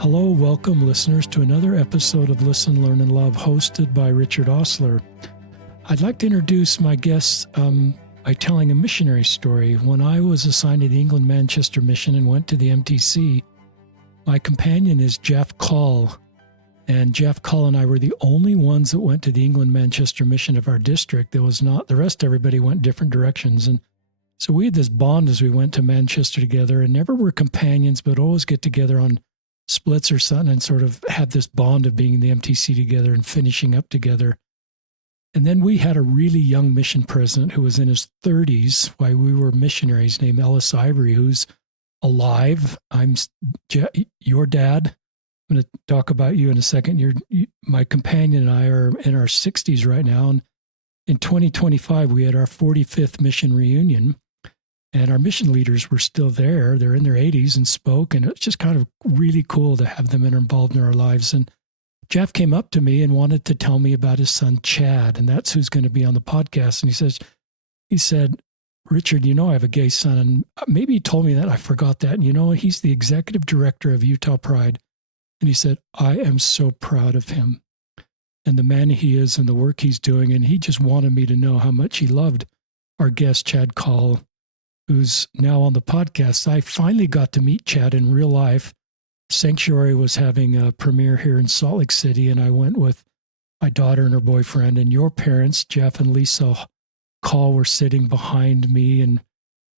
Hello, welcome listeners to another episode of Listen, Learn, and Love, hosted by Richard Osler. I'd like to introduce my guests by telling a missionary story. When I was assigned to the England Manchester mission and went to the MTC, my companion is Jeff Call. And Jeff Call and I were the only ones that went to the England Manchester mission of our district. There was not, the rest, everybody went different directions. And so we had this bond as we went to Manchester together, and never were companions, but always get together on splits or something and sort of had this bond of being in the MTC together and finishing up together. And then we had a really young mission president who was in his 30s while we were missionaries, named Ellis Ivory, who's alive. I'm your dad. I'm going to talk about you in a second. My companion and I are in our 60s right now. And in 2025, we had our 45th mission reunion. And our mission leaders were still there. They're in their 80s and spoke. And it's just kind of really cool to have them involved in our lives. And Jeff came up to me and wanted to tell me about his son, Chad. And that's who's going to be on the podcast. And he said, Richard, I have a gay son. And maybe he told me that. I forgot that. And he's the executive director of Utah Pride. And he said, I am so proud of him and the man he is and the work he's doing. And he just wanted me to know how much he loved our guest, Chad Call, who's now on the podcast. I finally got to meet Chad in real life. Sanctuary was having a premiere here in Salt Lake City, and I went with my daughter and her boyfriend, and your parents, Jeff and Lisa Call, were sitting behind me, and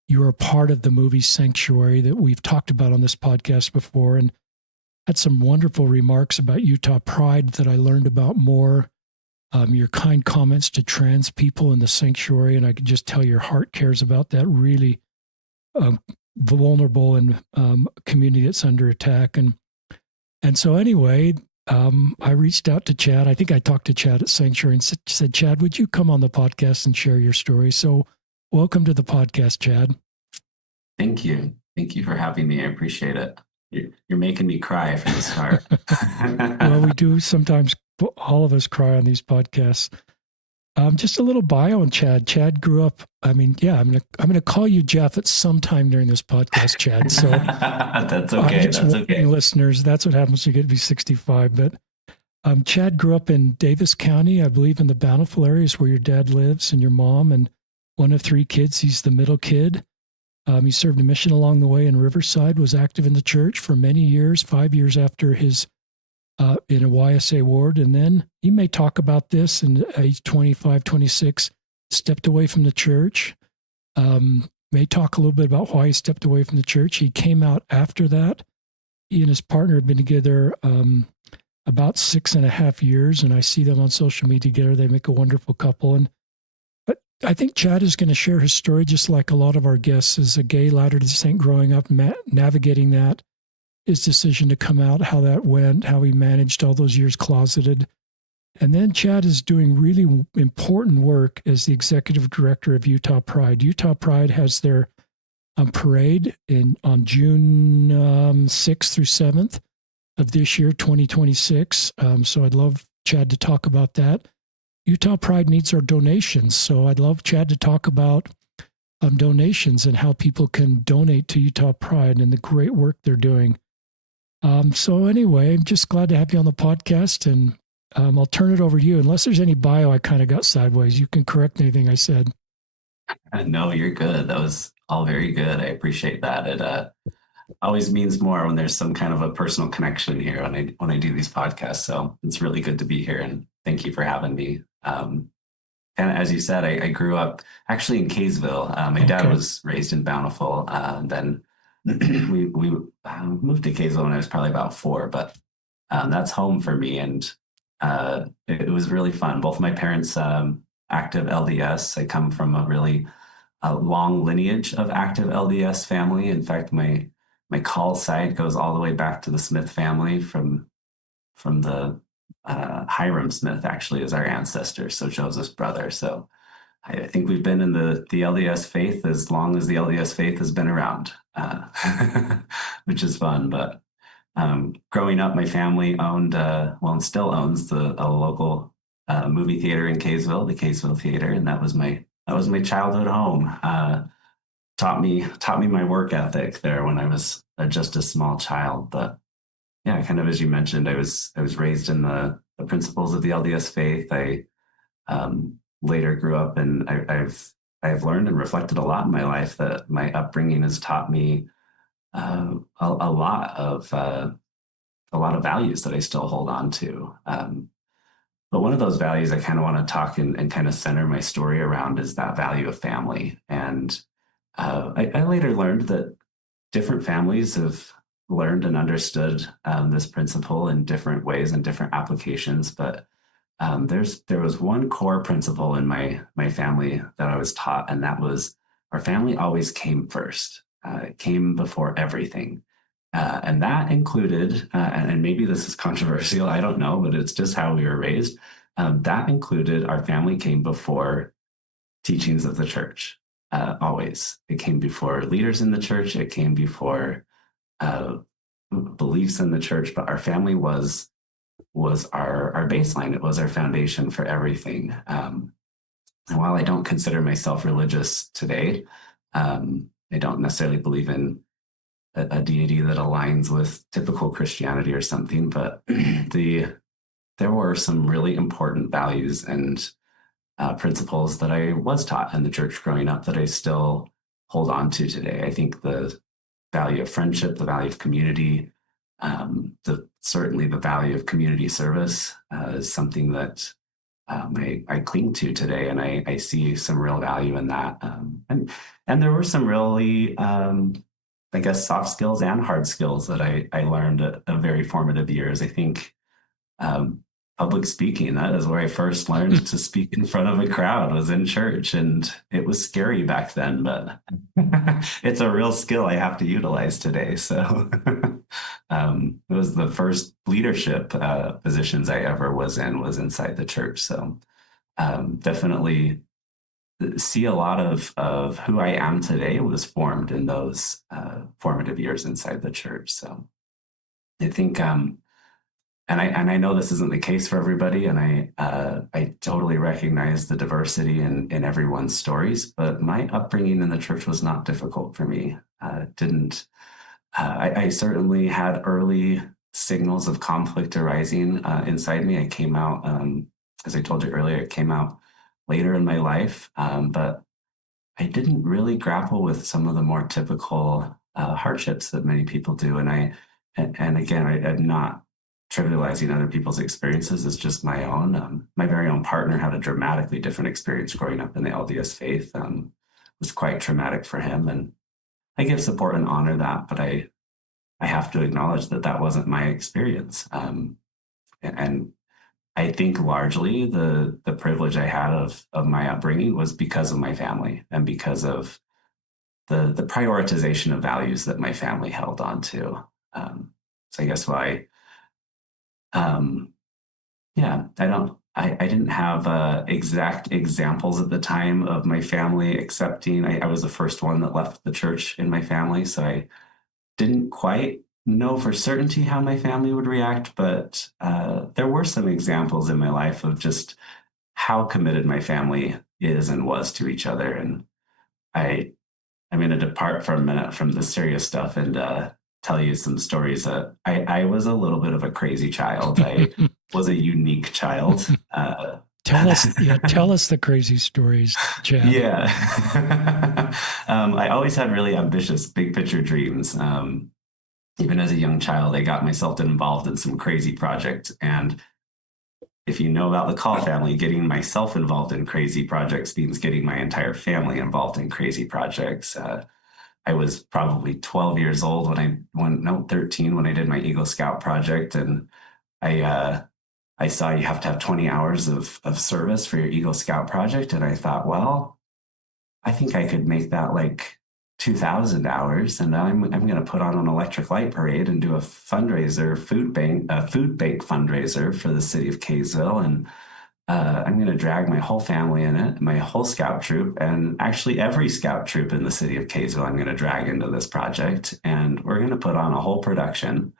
you were a part of the movie Sanctuary that we've talked about on this podcast before, and had some wonderful remarks about Utah Pride that I learned about more. Your kind comments to trans people in the sanctuary, and I could just tell your heart cares about that really vulnerable and community that's under attack. And so anyway, I reached out to Chad. I think I talked to Chad at Sanctuary and said, Chad, would you come on the podcast and share your story? So welcome to the podcast, Chad. Thank you. Thank you for having me. I appreciate it. You're making me cry from the start. Well, we do sometimes. All of us cry on these podcasts. Just a little bio on Chad. Chad grew up. I'm gonna call you Jeff at some time during this podcast, Chad. So that's okay. That's okay. Listeners, that's what happens when you get to be 65. But Chad grew up in Davis County, I believe, in the Bountiful areas where your dad lives and your mom, and one of three kids. He's the middle kid. He served a mission along the way in Riverside. Was active in the church for many years. 5 years after his. In a YSA Ward. And then he may talk about this in age 25, 26, stepped away from the church. May talk a little bit about why he stepped away from the church. He came out after that. He and his partner have been together about 6.5 years, and I see them on social media together. They make a wonderful couple. But I think Chad is going to share his story just like a lot of our guests as a gay Latter-day Saint growing up, navigating that. His decision to come out, how that went, how he managed all those years closeted. And then Chad is doing really important work as the executive director of Utah Pride. Utah Pride has their parade on June 6th through 7th of this year, 2026. So I'd love Chad to talk about that. Utah Pride needs our donations. So I'd love Chad to talk about donations and how people can donate to Utah Pride and the great work they're doing. So anyway, I'm just glad to have you on the podcast, and I'll turn it over to you. Unless there's any bio I kind of got sideways, you can correct anything I said. No, you're good. That was all very good. I appreciate that. It always means more when there's some kind of a personal connection here when I do these podcasts. So it's really good to be here, and thank you for having me. And as you said, I grew up actually in Kaysville. My dad was raised in Bountiful. Then we moved to Kaysville when I was probably about 4, but that's home for me. And it was really fun. Both my parents, active LDS. I come from a really long lineage of active LDS family. In fact, my call side goes all the way back to the Smith family from the Hiram Smith actually is our ancestor, so Joseph's brother. So I think we've been in the LDS faith as long as the LDS faith has been around, which is fun. But growing up, my family owned, and still owns a local movie theater in Kaysville, the Kaysville Theater, and that was my childhood home. Taught me my work ethic there when I was just a small child. But yeah, kind of as you mentioned, I was raised in the principles of the LDS faith. I later grew up, and I've learned and reflected a lot in my life that my upbringing has taught me a lot of values that I still hold on to. But one of those values I kind of want to talk and kind of center my story around is that value of family. And I later learned that different families have learned and understood this principle in different ways and different applications. But there was one core principle in my family that I was taught, and that was our family always came first. It came before everything. And that included, and maybe this is controversial, I don't know, but it's just how we were raised. That included our family came before teachings of the church, always. It came before leaders in the church. It came before beliefs in the church, but our family was our baseline. It was our foundation for everything. And while I don't consider myself religious today, I don't necessarily believe in a deity that aligns with typical Christianity or something, but there were some really important values and principles that I was taught in the church growing up that I still hold on to today. I think the value of friendship, the value of community, certainly the value of community service is something that I cling to today, and I see some real value in that. And there were some really, I guess, soft skills and hard skills that I learned at very formative years. I think public speaking, that is where I first learned to speak in front of a crowd, was in church, and it was scary back then, but it's a real skill I have to utilize today. So it was the first leadership positions I ever was inside the church. So definitely see a lot of who I am today was formed in those formative years inside the church. So I think and I know this isn't the case for everybody, and I totally recognize the diversity in everyone's stories, but my upbringing in the church was not difficult for me. I certainly had early signals of conflict arising inside me. I came out, as I told you earlier, it came out later in my life, but I didn't really grapple with some of the more typical hardships that many people do. And again, I'm not trivializing other people's experiences. It's just my own. My very own partner had a dramatically different experience growing up in the LDS faith. It was quite traumatic for him, and I give support and honor that, but I have to acknowledge that that wasn't my experience. And I think largely the privilege I had of my upbringing was because of my family and because of the prioritization of values that my family held on to. So I guess why, yeah, I didn't have exact examples at the time of my family accepting. I was the first one that left the church in my family, so I didn't quite know for certainty how my family would react, but there were some examples in my life of just how committed my family is and was to each other. And I'm going to depart for a minute from the serious stuff and tell you some stories. I was a little bit of a crazy child. I was a unique child. Tell us the crazy stories, Chad. Yeah. I always had really ambitious big picture dreams. Even as a young child, I got myself involved in some crazy projects. And if you know about the Call family, getting myself involved in crazy projects means getting my entire family involved in crazy projects. I was probably 12 years old 13 when I did my Eagle Scout project. And I saw you have to have 20 hours of service for your Eagle Scout project. And I thought, well, I think I could make that like 2,000 hours, and I'm going to put on an electric light parade and do a fundraiser, food bank fundraiser for the city of Kaysville, and I'm going to drag my whole family in it, my whole scout troop, and actually every scout troop in the city of Kaysville I'm going to drag into this project, and we're going to put on a whole production.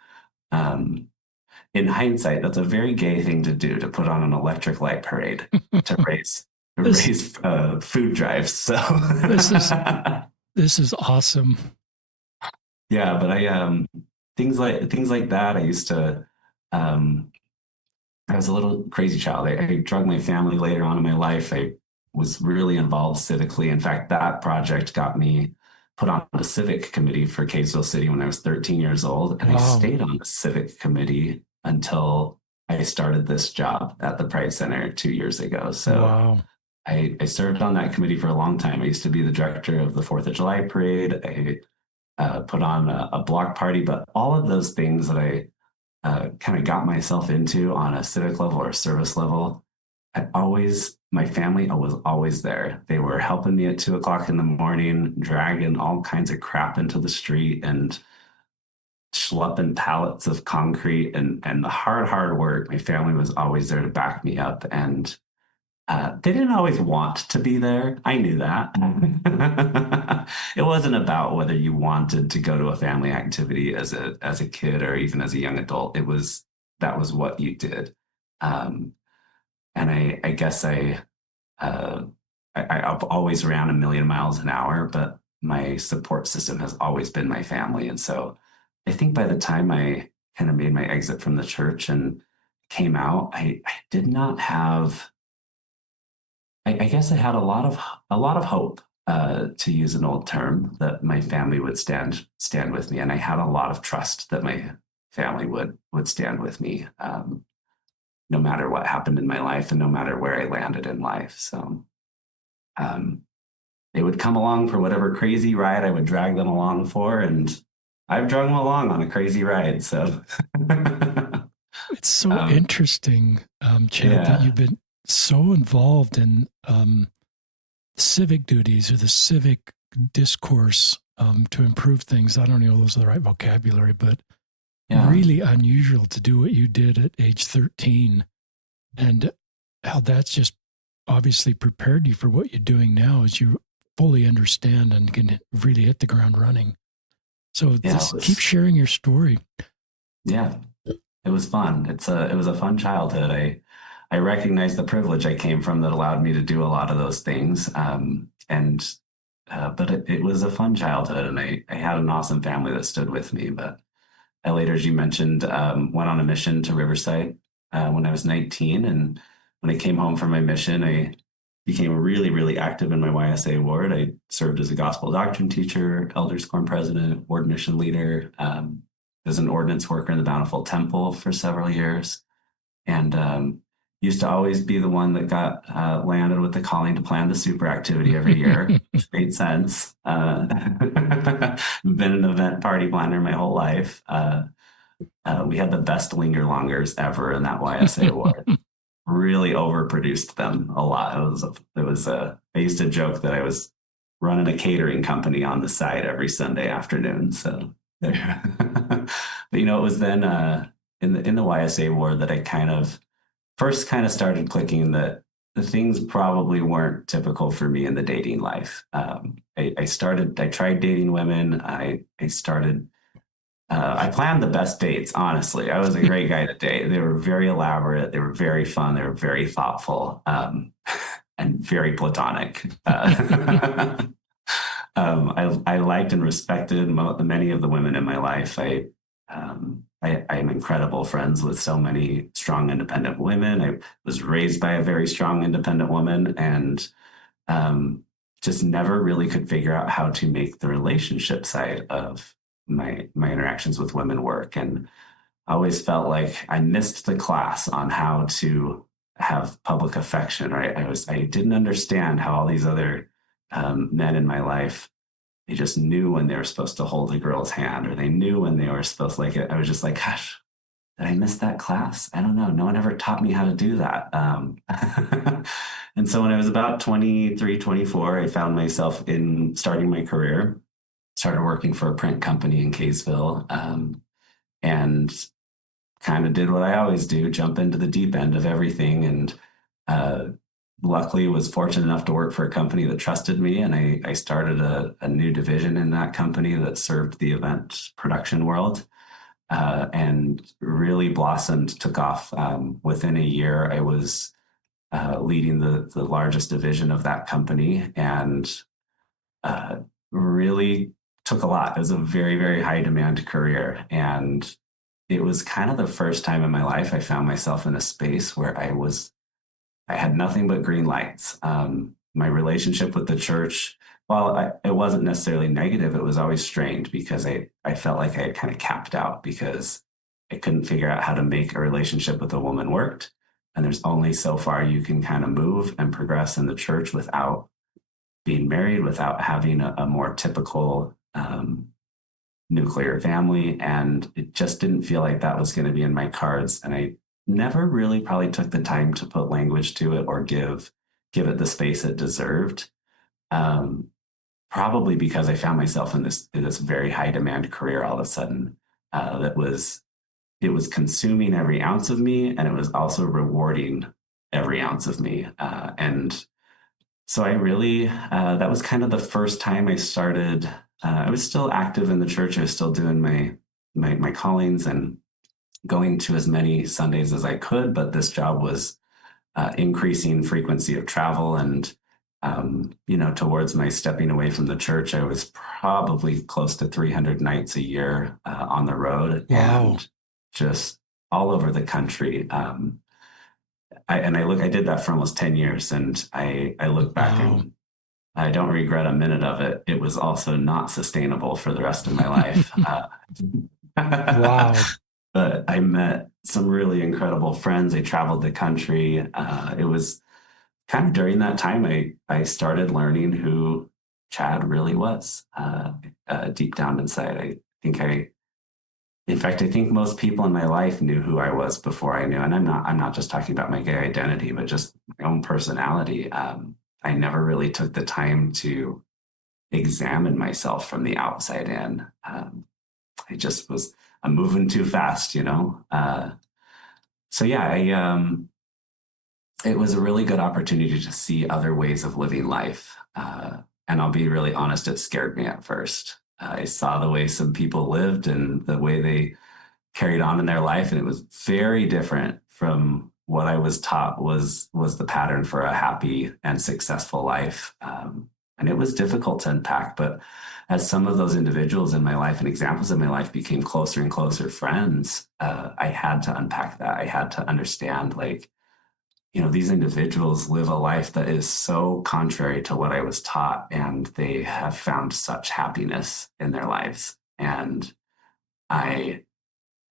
In hindsight, that's a very gay thing to do, to put on an electric light parade to raise food drives. So this is awesome. Yeah, but things like that. I used to. I was a little crazy child. I drug my family later on in my life. I was really involved civically. In fact, that project got me put on the civic committee for Kaysville City when I was 13 years old. And I Wow. stayed on the civic committee until I started this job at the Pride Center 2 years ago. So Wow. I served on that committee for a long time. I used to be the director of the 4th of July parade. I put on a block party, but all of those things that I kind of got myself into on a civic level or a service level, my family was always there. They were helping me at 2 o'clock in the morning, dragging all kinds of crap into the street and schlepping pallets of concrete and the hard work. My family was always there to back me up. And they didn't always want to be there. I knew that. It wasn't about whether you wanted to go to a family activity as a kid or even as a young adult. That was what you did. And I guess uh, I've always ran a million miles an hour, but my support system has always been my family. And so I think by the time I kind of made my exit from the church and came out, I did not have I guess I had a lot of hope, to use an old term, that my family would stand with me, and I had a lot of trust that my family would stand with me, no matter what happened in my life and no matter where I landed in life. So um, they would come along for whatever crazy ride I would drag them along for, and I've drug them along on a crazy ride. So It's so um, interesting, Chad, that yeah, you've been so involved in civic duties or the civic discourse to improve things. I don't know if those are the right vocabulary, but yeah, really unusual to do what you did at age 13, and how that's just obviously prepared you for what you're doing now as you fully understand and can really hit the ground running. So yeah. this keep sharing your story. Yeah. It was fun. It was a fun childhood. I recognize the privilege I came from that allowed me to do a lot of those things. And but it was a fun childhood, and I had an awesome family that stood with me. But I later, as you mentioned, went on a mission to Riverside when I was 19, and when I came home from my mission, I became really, really active in my YSA ward. I served as a gospel doctrine teacher, elders quorum president, ward mission leader. As an ordinance worker in the Bountiful Temple for several years, and used to always be the one that got landed with the calling to plan the super activity every year, which made sense. Been an event party planner my whole life. We had the best linger longers ever in that YSA award. Really overproduced them a lot. I used to joke that I was running a catering company on the side every Sunday afternoon. So there. But it was then in the YSA ward that I first started clicking that the things probably weren't typical for me in the dating life. I tried dating women. I planned the best dates, honestly. I was a great guy to date. They were very elaborate. They were very fun. They were very thoughtful, and very platonic. I liked and respected many of the women in my life. I'm incredible friends with so many strong, independent women. I was raised by a very strong, independent woman, and just never really could figure out how to make the relationship side of my interactions with women work. And I always felt like I missed the class on how to have public affection. Right? I didn't understand how all these other men in my life, they just knew when they were supposed to hold a girl's hand, or they knew when they were supposed to like it. I was just like, gosh, did I miss that class? I don't know. No one ever taught me how to do that. And so when I was about 23, 24, I found myself in starting my career, started working for a print company in Kaysville, and kind of did what I always do, jump into the deep end of everything. And uh, luckily was fortunate enough to work for a company that trusted me. And I started a new division in that company that served the event production world, and really blossomed, took off. Within a year, I was leading the largest division of that company, and really took a lot. It was a very, very high demand career. And it was kind of the first time in my life I found myself in a space where I had nothing but green lights. My relationship with the church, it wasn't necessarily negative, it was always strained because I felt like I had kind of capped out because I couldn't figure out how to make a relationship with a woman worked. And there's only so far you can kind of move and progress in the church without being married, without having a more typical nuclear family. And it just didn't feel like that was going to be in my cards. And I never really probably took the time to put language to it or give it the space it deserved. Um, Probably because I found myself in this very high demand career all of a sudden. It was consuming every ounce of me, and it was also rewarding every ounce of me. And so I really that was kind of the first time I started. I was still active in the church. I was still doing my callings and going to as many Sundays as I could, but this job was increasing frequency of travel. And, towards my stepping away from the church, I was probably close to 300 nights a year on the road. Wow. And just all over the country. I did that for almost 10 years, and I look back Wow. and I don't regret a minute of it. It was also not sustainable for the rest of my life. Wow. But I met some really incredible friends. I traveled the country. It was kind of during that time I started learning who Chad really was deep down inside. I think most people in my life knew who I was before I knew. And I'm not just talking about my gay identity, but just my own personality. I never really took the time to examine myself from the outside in. I just I'm moving too fast, you know? So yeah, it was a really good opportunity to see other ways of living life. And I'll be really honest, it scared me at first. I saw the way some people lived and the way they carried on in their life, and it was very different from what I was taught was the pattern for a happy and successful life. And it was difficult to unpack, but as some of those individuals in my life and examples of my life became closer and closer friends, I had to unpack that. I had to understand, like, these individuals live a life that is so contrary to what I was taught, and they have found such happiness in their lives. And I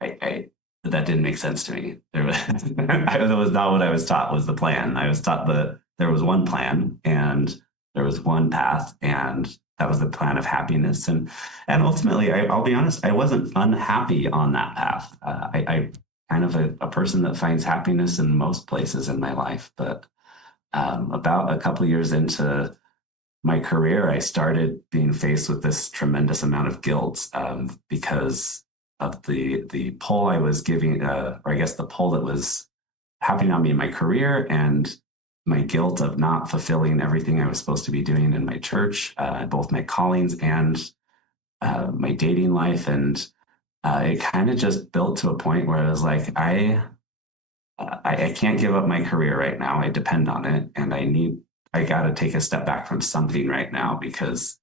that didn't make sense to me. That was not what I was taught was the plan. I was taught that there was one plan and there was one path, and that was the plan of happiness. And ultimately, I'll be honest, I wasn't unhappy on that path. I kind of a person that finds happiness in most places in my life, but about a couple of years into my career, I started being faced with this tremendous amount of guilt because of the pull I was giving, or I guess the pull that was happening on me in my career, and my guilt of not fulfilling everything I was supposed to be doing in my church, both my callings and my dating life. And it kind of just built to a point where I was like, I can't give up my career right now. I depend on it, and I got to take a step back from something right now because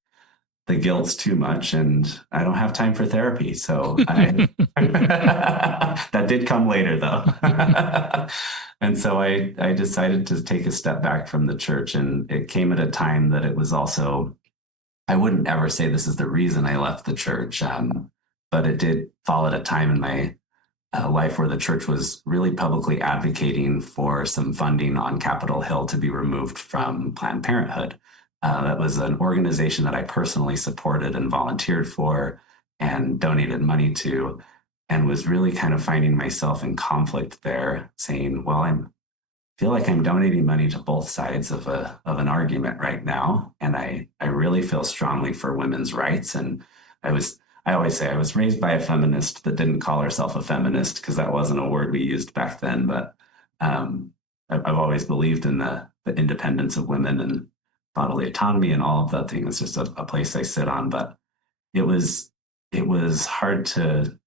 the guilt's too much, and I don't have time for therapy. So that did come later, though. And so I decided to take a step back from the church, and it came at a time that it was also, I wouldn't ever say this is the reason I left the church, but it did fall at a time in my life where the church was really publicly advocating for some funding on Capitol Hill to be removed from Planned Parenthood. That was an organization that I personally supported and volunteered for and donated money to, and was really kind of finding myself in conflict there, saying, well, I feel like I'm donating money to both sides of an argument right now. And I really feel strongly for women's rights. And I always say I was raised by a feminist that didn't call herself a feminist because that wasn't a word we used back then. But I've always believed in the independence of women and bodily autonomy and all of that thing. It's just a place I sit on. But it was hard to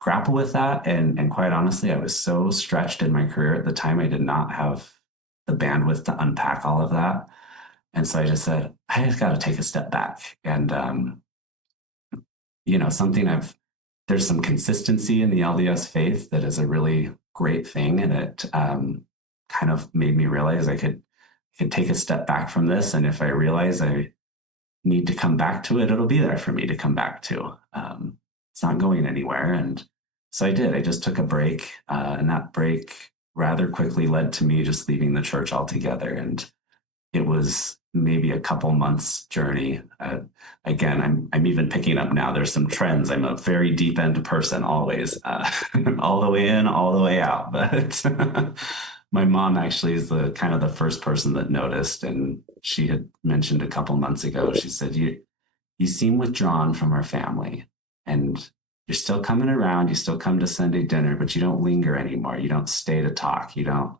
grapple with that. And quite honestly, I was so stretched in my career at the time, I did not have the bandwidth to unpack all of that. And so I just said, I just got to take a step back. And something there's some consistency in the LDS faith that is a really great thing. And it kind of made me realize I could take a step back from this. And if I realize I need to come back to it, it'll be there for me to come back to. It's not going anywhere. And so I did. I just took a break. And that break rather quickly led to me just leaving the church altogether. And it was maybe a couple months journey. Again, I'm even picking up now. There's some trends. I'm a very deep end person always, all the way in, all the way out. But my mom actually is the kind of the first person that noticed, and she had mentioned a couple months ago. She said, "You seem withdrawn from our family, and you're still coming around. You still come to Sunday dinner, but you don't linger anymore. You don't stay to talk. You don't.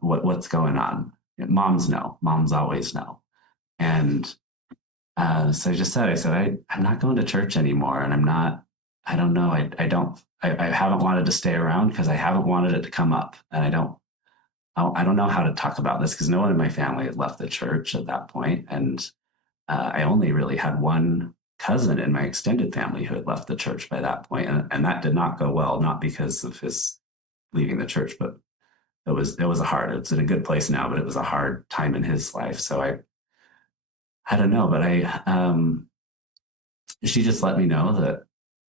What's going on?" Moms know. Moms always know. And so I just said, I'm not going to church anymore. And I don't know. I haven't wanted to stay around because I haven't wanted it to come up. And I don't know how to talk about this because no one in my family had left the church at that point. And I only really had one cousin in my extended family who had left the church by that point. And that did not go well, not because of his leaving the church, but it's in a good place now, but it was a hard time in his life. So I don't know, but she just let me know that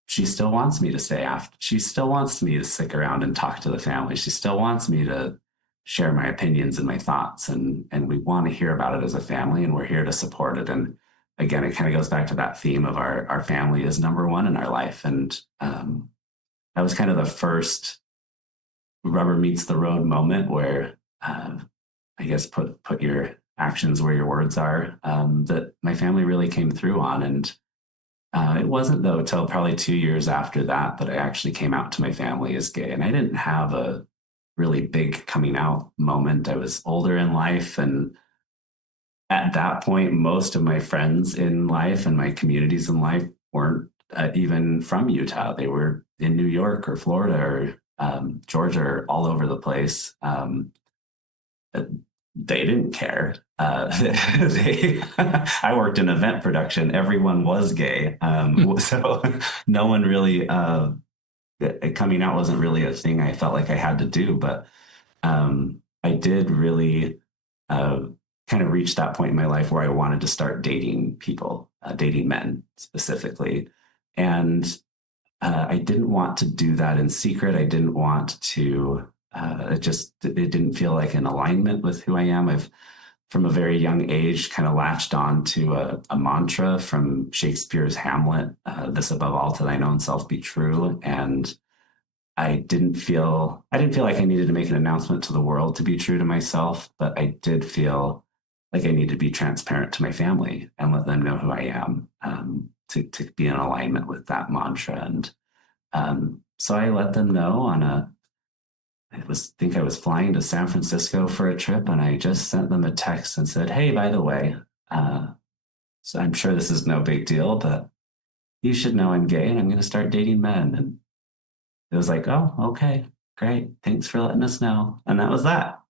she still wants me to stay after. She still wants me to stick around and talk to the family. She still wants me to share my opinions and my thoughts, and we want to hear about it as a family, and we're here to support it. And again, it kind of goes back to that theme of our family is number one in our life. And that was kind of the first rubber meets the road moment where I guess put your actions where your words are, that my family really came through on. And it wasn't though till probably 2 years after that I actually came out to my family as gay. And I didn't have a really big coming out moment. I was older in life, and at that point most of my friends in life and my communities in life weren't even from Utah. They were in New York or Florida or Georgia, or all over the place. They didn't care. I worked in event production. Everyone was gay. So no one really, coming out wasn't really a thing I felt like I had to do. But I did really kind of reach that point in my life where I wanted to start dating people, dating men specifically. And I didn't want to do that in secret. I didn't want to, it didn't feel like an alignment with who I am. I've, from a very young age, kind of latched on to a mantra from Shakespeare's Hamlet, this above all to thine own self be true. And I didn't feel like I needed to make an announcement to the world to be true to myself, but I did feel like I needed to be transparent to my family and let them know who I am, to be in alignment with that mantra. And so I let them know I think I was flying to San Francisco for a trip, and I just sent them a text and said, "Hey, by the way, so I'm sure this is no big deal, but you should know I'm gay and I'm going to start dating men." And it was like, "Oh, okay, great. Thanks for letting us know." And that was that.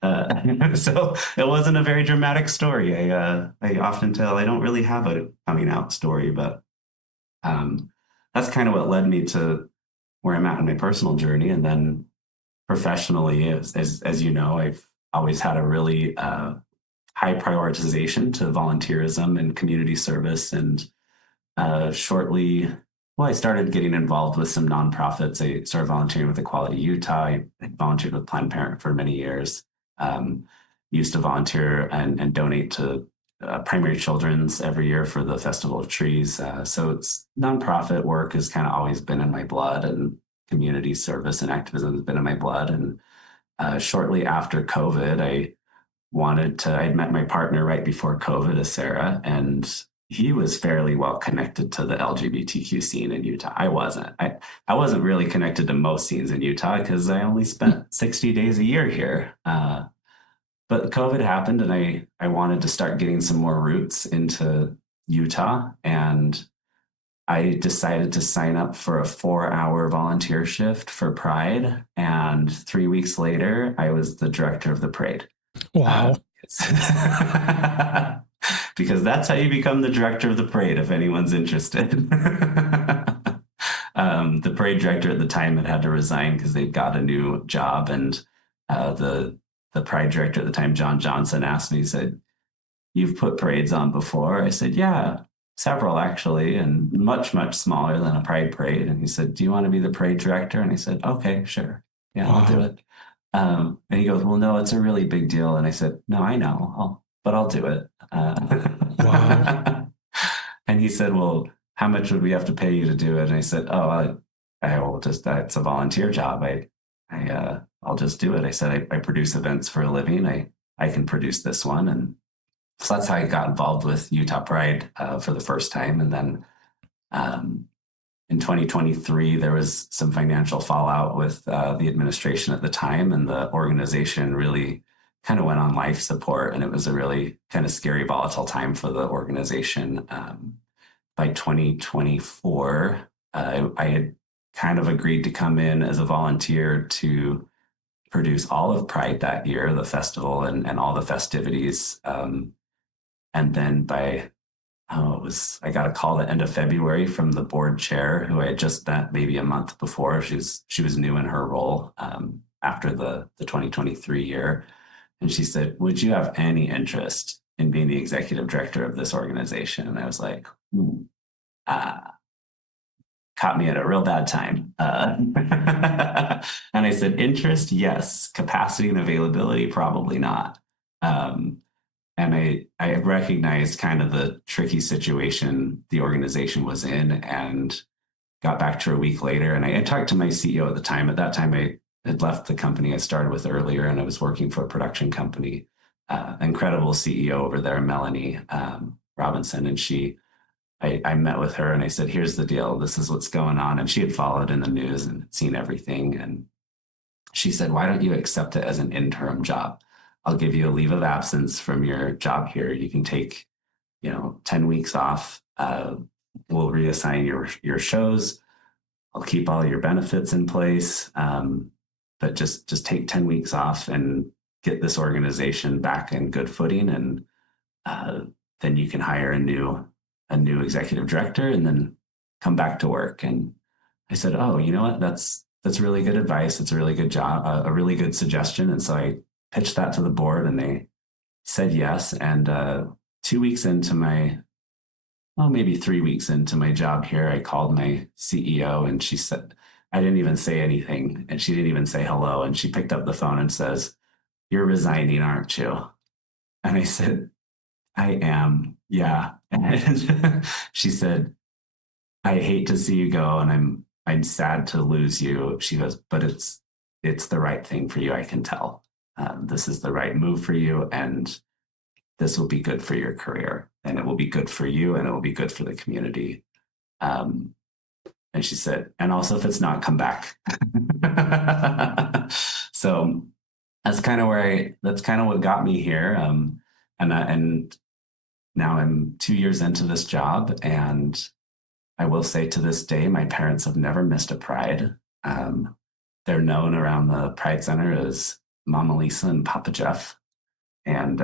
So it wasn't a very dramatic story. I often tell I don't really have a coming out story, but that's kind of what led me to where I'm at in my personal journey. And then professionally, as you know, I've always had a really high prioritization to volunteerism and community service. And shortly, I started getting involved with some nonprofits. I started volunteering with Equality Utah. I volunteered with Planned Parenthood for many years. Used to volunteer and donate to Primary Children's every year for the Festival of Trees. So it's nonprofit work has kind of always been in my blood, and community service and activism has been in my blood. And shortly after COVID, I'd met my partner right before COVID, Sarah, and he was fairly well connected to the LGBTQ scene in Utah. I wasn't. I wasn't really connected to most scenes in Utah because I only spent 60 days a year here. But COVID happened, and I wanted to start getting some more roots into Utah, and I decided to sign up for a 4-hour volunteer shift for Pride. And 3 weeks later, I was the director of the parade. Wow. because that's how you become the director of the parade, if anyone's interested. The parade director at the time had to resign because they'd got a new job, and the parade director at the time, John Johnson, asked me, he said, "You've put parades on before?" I said, "Yeah, several actually, and much, much smaller than a pride parade." And he said, "Do you want to be the parade director?" And I said, "Okay, sure. Yeah, I'll do Wow. it." And he goes, "Well, no, it's a really big deal." And I said, "No, I know, but I'll do it." Wow. And he said, "Well, how much would we have to pay you to do it?" And I said, "Oh, I will just, it's a volunteer job. I'll just do it." I said, I produce events for a living. I can produce this one." And so that's how I got involved with Utah Pride for the first time. And then um, in 2023, there was some financial fallout with the administration at the time, and the organization really kind of went on life support. And it was a really kind of scary, volatile time for the organization. By 2024, I had kind of agreed to come in as a volunteer to produce all of Pride that year, the festival and all the festivities. And then by I got a call at the end of February from the board chair, who I had just met maybe a month before. She was new in her role after the 2023 year, and she said, "Would you have any interest in being the executive director of this organization?" And I was like, "Ooh, uh, caught me at a real bad time." And I said, "Interest, yes. Capacity and availability, probably not." And I recognized kind of the tricky situation the organization was in, and got back to her a week later. And I talked to my CEO at the time. At that time, I had left the company I started with earlier, and I was working for a production company. Incredible CEO over there, Melanie Robinson. And I met with her and I said, "Here's the deal. This is what's going on." And she had followed in the news and seen everything. And she said, "Why don't you accept it as an interim job? I'll give you a leave of absence from your job here. You can take, 10 weeks off. We'll reassign your shows. I'll keep all your benefits in place. But just take 10 weeks off and get this organization back in good footing. And uh, then you can hire a new executive director and then come back to work." And I said, "Oh, you know what? That's really good advice. It's a really good job, a really good suggestion." And so I pitched that to the board, and they said yes. And 2 weeks into maybe 3 weeks into my job here, I called my CEO, and she said, I didn't even say anything, and she didn't even say hello. And she picked up the phone and says, "You're resigning, aren't you?" And I said, "I am, yeah." And she said, "I hate to see you go, and I'm sad to lose you." She goes, "But it's the right thing for you. I can tell. This is the right move for you, and this will be good for your career, and it will be good for you, and it will be good for the community." Um, and she said, "And also, if it's not, come back." So that's kind of what got me here. And now I'm 2 years into this job, and I will say to this day, my parents have never missed a Pride. Um, they're known around the Pride Center as Mama Lisa and Papa Jeff. And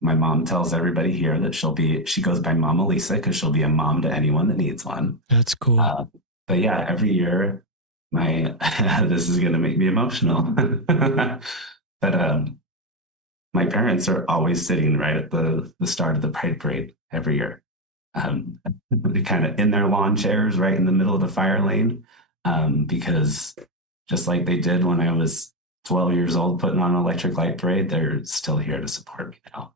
my mom tells everybody here that she goes by Mama Lisa because she'll be a mom to anyone that needs one. That's cool. But yeah, every year, this is going to make me emotional. But my parents are always sitting right at the start of the Pride Parade every year. Kind of in their lawn chairs right in the middle of the fire lane, because just like they did when I was 12 years old putting on an electric light parade, they're still here to support me now.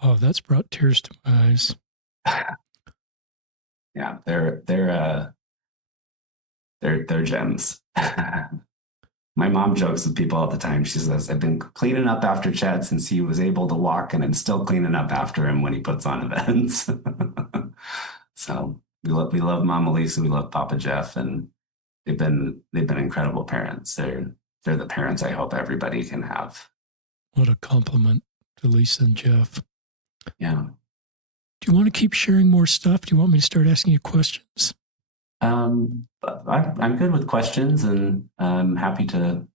Oh, that's brought tears to my eyes. Yeah, they're gems. My mom jokes with people all the time. She says, "I've been cleaning up after Chad since he was able to walk, and I'm still cleaning up after him when he puts on events." So we love Mama Lisa, we love Papa Jeff, and they've been incredible parents. They're the parents I hope everybody can have. What a compliment to Lisa and Jeff. Yeah. Do you want to keep sharing more stuff? Do you want me to start asking you questions? I'm good with questions, and I'm happy to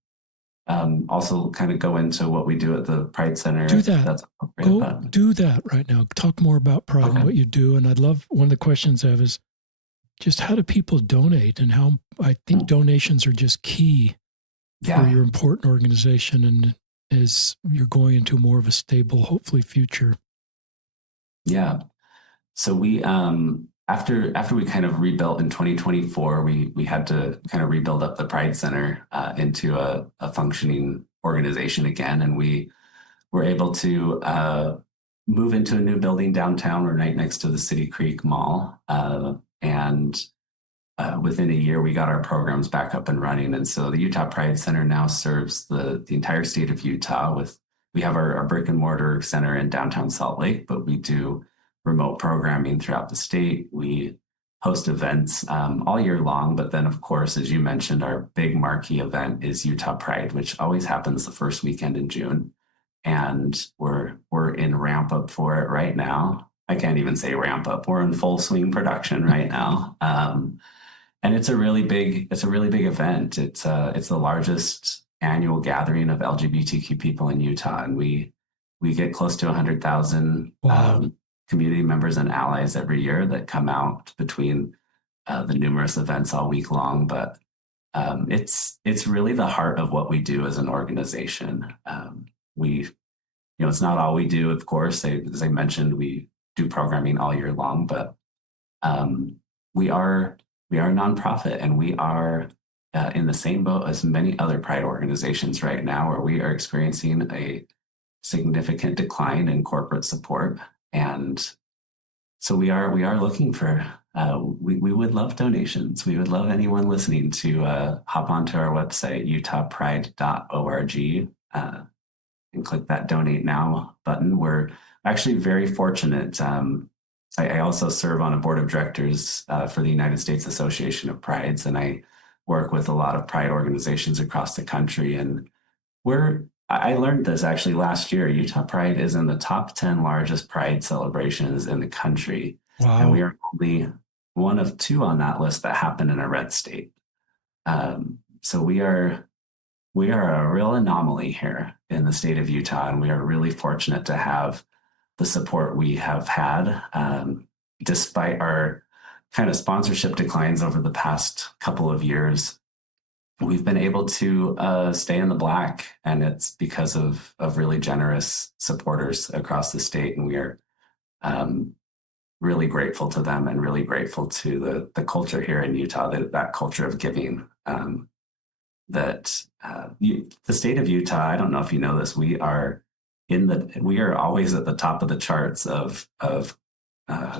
also kind of go into what we do at the Pride Center. Do if that. That's appropriate. Go But do that right now. Talk more about Pride and okay. what you do. And I'd love, one of the questions I have is just how do people donate, and how I think donations are just key for Yeah. your important organization, and as you're going into more of a stable, hopefully, future. Yeah. So we after we kind of rebuilt in 2024, we had to kind of rebuild up the Pride Center into a functioning organization again, and we were able to move into a new building downtown. We're right next to the City Creek Mall, and within a year, we got our programs back up and running. And so the Utah Pride Center now serves the entire state of Utah. We have our brick and mortar center in downtown Salt Lake, but we do remote programming throughout the state. We host events all year long. But then, of course, as you mentioned, our big marquee event is Utah Pride, which always happens the first weekend in June. And we're in ramp up for it right now. I can't even say ramp up. We're in full swing production right now. And it's a really big event. It's the largest annual gathering of LGBTQ people in Utah, and we get close to 100,000 Wow. community members and allies every year that come out between the numerous events all week long. But it's really the heart of what we do as an organization. It's not all we do, of course. As I mentioned, we do programming all year long, but we are a nonprofit, and we are in the same boat as many other Pride organizations right now, where we are experiencing a significant decline in corporate support. And so we are looking for, we would love donations. We would love anyone listening to hop onto our website, utahpride.org, and click that donate now button. We're actually very fortunate. I also serve on a board of directors for the United States Association of Prides, and I work with a lot of Pride organizations across the country. And I learned this actually last year. Utah Pride is in the top 10 largest Pride celebrations in the country. Wow. And we are only one of two on that list that happen in a red state. So we are a real anomaly here in the state of Utah, and we are really fortunate to have the support we have had, despite our kind of sponsorship declines over the past couple of years. We've been able to stay in the black, and it's because of really generous supporters across the state, and we are really grateful to them, and really grateful to the culture here in Utah, that culture of giving. The state of Utah, I don't know if you know this, we are always at the top of the charts of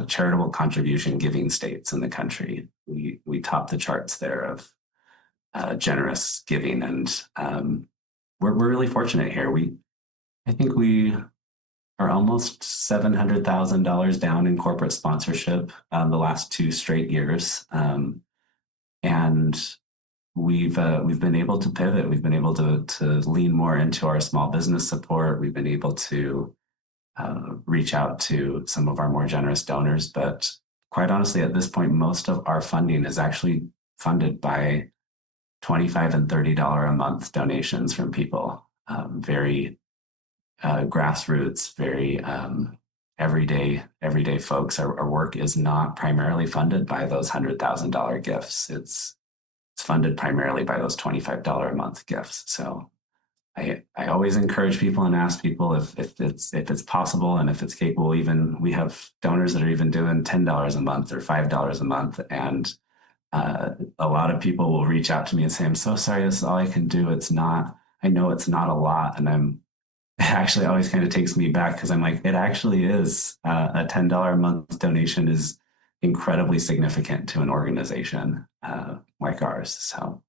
charitable contribution giving states in the country. We top the charts there of generous giving, and we're really fortunate here. I think we are almost $700,000 down in corporate sponsorship the last 2 straight years, and we've been able to pivot. We've been able to lean more into our small business support. We've been able to reach out to some of our more generous donors. But quite honestly, at this point, most of our funding is actually funded by $25 and $30 a month donations from people. Very grassroots, very everyday folks. Our work is not primarily funded by those $100,000 gifts. It's funded primarily by those $25 a month gifts. So I always encourage people and ask people if it's possible and if it's capable. Even we have donors that are even doing $10 a month or $5 a month, and a lot of people will reach out to me and say, "I'm so sorry, this is all I can do. I know it's not a lot," and it actually always kind of takes me back, because I'm like, it actually is. A $10 a month donation is incredibly significant to an organization like ours. So,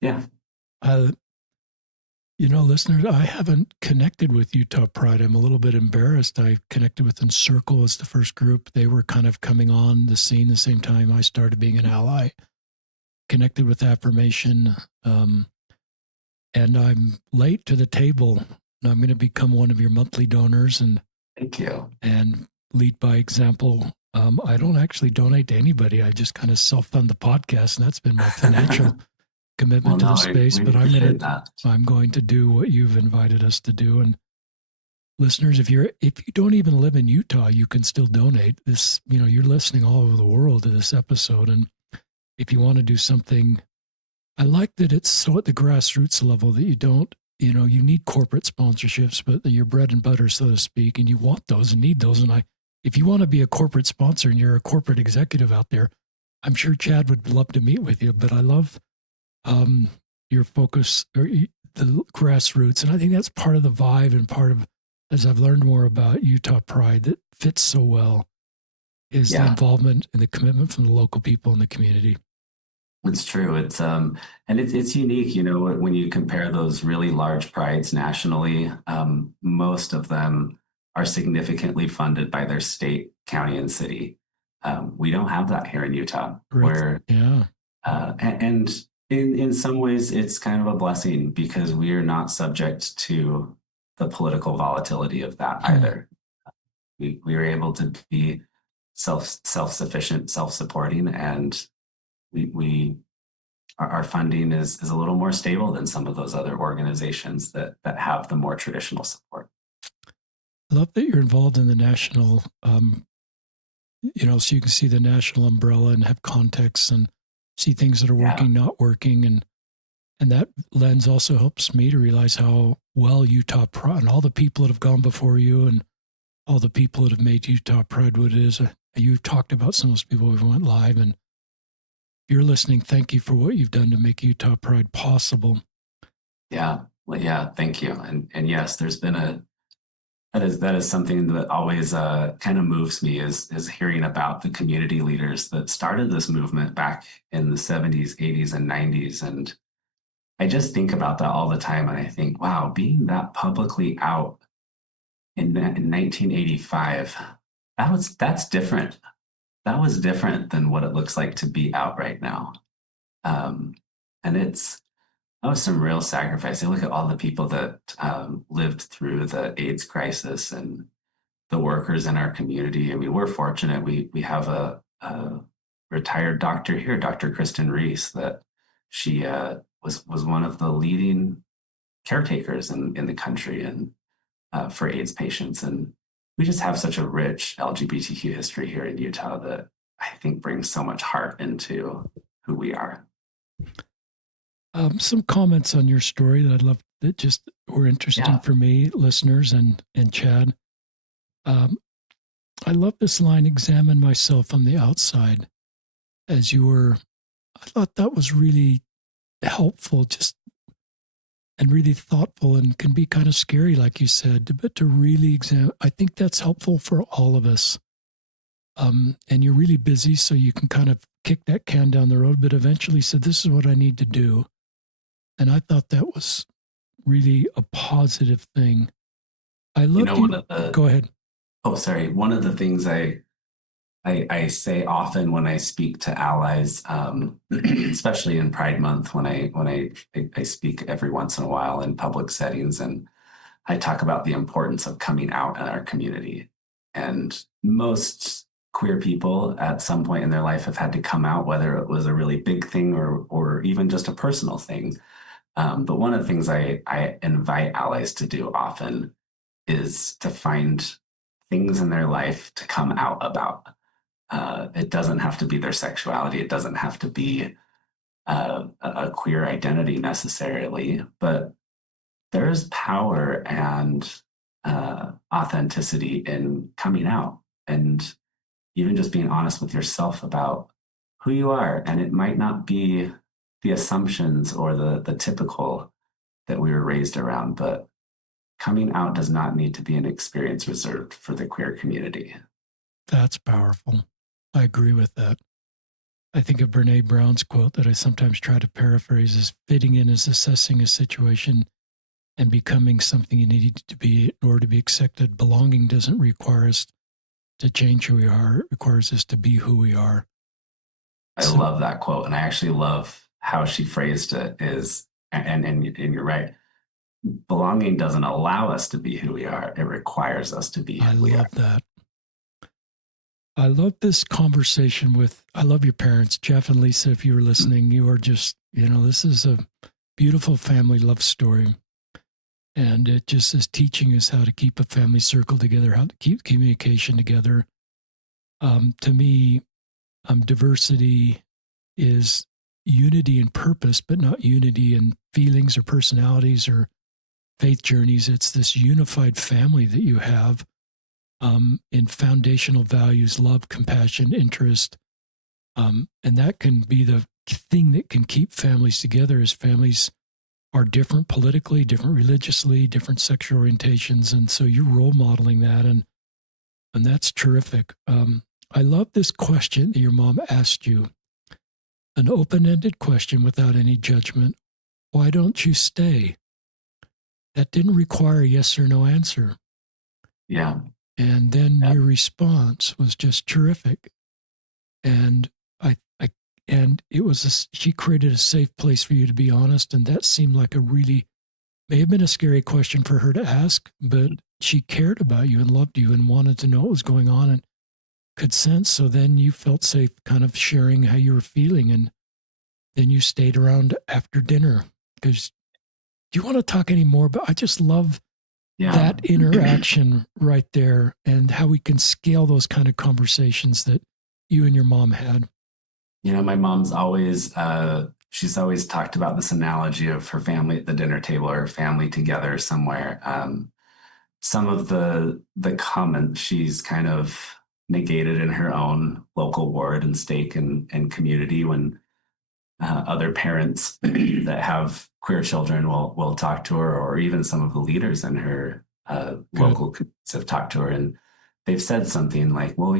yeah. Listeners, I haven't connected with Utah Pride. I'm a little bit embarrassed. I connected with Encircle as the first group. They were kind of coming on the scene the same time I started being an ally. Connected with Affirmation, and I'm late to the table. I'm going to become one of your monthly donors, and Thank you. And lead by example. I don't actually donate to anybody. I just kind of self-fund the podcast, and that's been my financial commitment to the space, we but appreciate that. I'm going to do what you've invited us to do. And listeners, if you don't even live in Utah, you can still donate. This, you're listening all over the world to this episode, and if you want to do something, I like that it's so at the grassroots level that you don't, you need corporate sponsorships, but your bread and butter, so to speak, and you want those and need those. And if you want to be a corporate sponsor and you're a corporate executive out there, I'm sure Chad would love to meet with you. But I love your focus or the grassroots, and I think that's part of the vibe and part of, as I've learned more about Utah Pride, that fits so well is the involvement and the commitment from the local people in the community. It's true. It's and it's unique, when you compare those really large prides nationally. Most of them are significantly funded by their state, county, and city. We don't have that here in Utah. Right. And in some ways, it's kind of a blessing because we are not subject to the political volatility of that either. We are able to be self-sufficient, self-supporting, and our funding is a little more stable than some of those other organizations that have the more traditional support. I love that you're involved in the national, so you can see the national umbrella and have context and see things that are working, not working. And that lens also helps me to realize how well Utah Pride and all the people that have gone before you and all the people that have made Utah Pride what it is. You talked about some of those people who went live, and if you're listening, thank you for what you've done to make Utah Pride possible. Yeah. Well, yeah. Thank you. And yes, there's been that is something that always kind of moves me is hearing about the community leaders that started this movement back in the 70s, 80s, and 90s. And I just think about that all the time. And I think, wow, being that publicly out in 1985, that's different. That was different than what it looks like to be out right now. And that was some real sacrifice. I look at all the people that lived through the AIDS crisis and the workers in our community. I mean, we're fortunate. We have a retired doctor here, Dr. Kristen Reese, that she was one of the leading caretakers in the country and for AIDS patients. And we just have such a rich LGBTQ history here in Utah that I think brings so much heart into who we are. Some comments on your story that I'd love that just were interesting for me, listeners, and Chad. I love this line, examine myself on the outside. I thought that was really helpful, and really thoughtful, and can be kind of scary, like you said, but to really examine. I think that's helpful for all of us. And you're really busy, so you can kind of kick that can down the road, but eventually said, this is what I need to do. And I thought that was really a positive thing. I love Go ahead. Oh, sorry. One of the things I say often when I speak to allies, especially in Pride Month, when I speak every once in a while in public settings, and I talk about the importance of coming out in our community. And most queer people at some point in their life have had to come out, whether it was a really big thing or even just a personal thing. But one of the things I invite allies to do often is to find things in their life to come out about. It doesn't have to be their sexuality. It doesn't have to be a queer identity necessarily, but there's power and authenticity in coming out and even just being honest with yourself about who you are. And it might not be the assumptions or the typical that we were raised around, but coming out does not need to be an experience reserved for the queer community. That's powerful. I agree with that. I think of Brene Brown's quote that I sometimes try to paraphrase as fitting in is assessing a situation and becoming something you need to be in order to be accepted. Belonging doesn't require us to change who we are. It requires us to be who we are. I love that quote. And I actually love how she phrased it is, and you're right. Belonging doesn't allow us to be who we are. It requires us to be who we are. I love that. I love this conversation I love your parents, Jeff and Lisa. If you were listening, you are just This is a beautiful family love story. And it just is teaching us how to keep a family circle together, how to keep communication together. To me, diversity is unity in purpose, but not unity in feelings or personalities or faith journeys. It's this unified family that you have in foundational values, love, compassion, interest. And that can be the thing that can keep families together as families are different politically, different religiously, different sexual orientations. And so you're role modeling that. And that's terrific. I love this question that your mom asked you, an open-ended question without any judgment. Why don't you stay? That didn't require a yes or no answer. Yeah. And then your response was just terrific. And she created a safe place for you to be honest. And that seemed like may have been a scary question for her to ask, but she cared about you and loved you and wanted to know what was going on and could sense. So then you felt safe kind of sharing how you were feeling. And then you stayed around after dinner because do you want to talk any more? But I just love that interaction right there and how we can scale those kind of conversations that you and your mom had. My mom's she's always talked about this analogy of her family at the dinner table or family together somewhere. Some of the comments she's kind of negated in her own local ward and stake and community when other parents that have queer children will talk to her, or even some of the leaders in her local communities have talked to her, and they've said something like, well,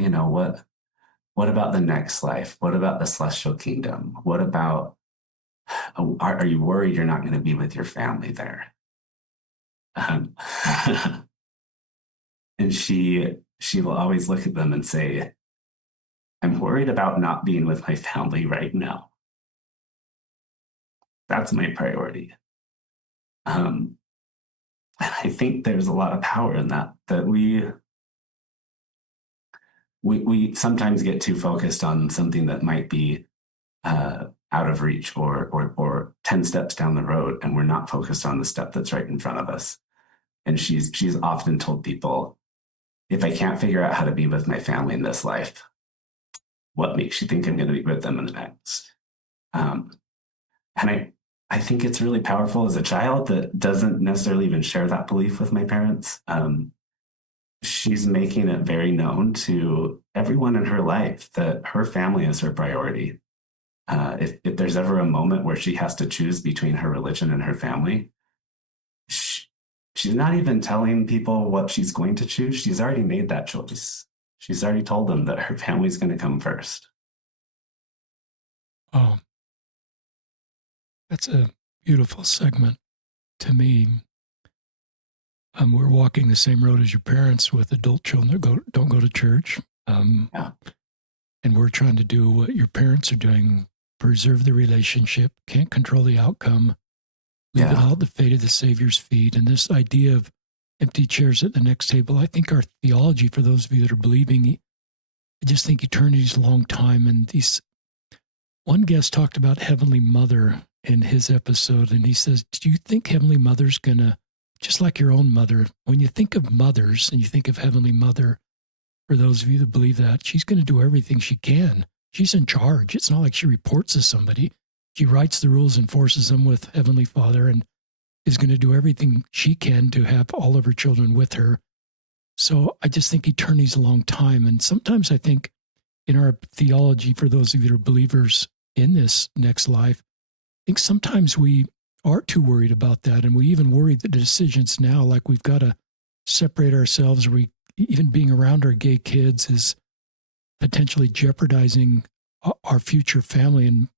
what about the next life? What about the celestial kingdom? What about, are you worried you're not going to be with your family there? And she will always look at them and say, I'm worried about not being with my family right now. That's my priority. I think there's a lot of power in that we sometimes get too focused on something that might be out of reach or 10 steps down the road, and we're not focused on the step that's right in front of us. And she's often told people, if I can't figure out how to be with my family in this life, what makes you think I'm going to be with them in the next? And I think it's really powerful as a child that doesn't necessarily even share that belief with my parents. She's making it very known to everyone in her life that her family is her priority. If there's ever a moment where she has to choose between her religion and her family, she's not even telling people what she's going to choose. She's already made that choice. She's already told them that her family's going to come first. Oh, that's a beautiful segment to me. We're walking the same road as your parents with adult children that don't go to church. And we're trying to do what your parents are doing, preserve the relationship, can't control the outcome, leave it all at the fate of the Savior's feet. And this idea of empty chairs at the next table, I think our theology, for those of you that are believing, I just think eternity's a long time. And one guest talked about Heavenly Mother in his episode, and he says, do you think Heavenly Mother's going to, just like your own mother, when you think of mothers and you think of Heavenly Mother, for those of you that believe that, she's going to do everything she can. She's in charge. It's not like she reports to somebody. She writes the rules, enforces them with Heavenly Father, and is going to do everything she can to have all of her children with her. So I just think eternity's a long time. And sometimes I think in our theology, for those of you that are believers in this next life, I think sometimes we are too worried about that. And we even worry that the decisions now, like we've got to separate ourselves, or even being around our gay kids is potentially jeopardizing our future family. And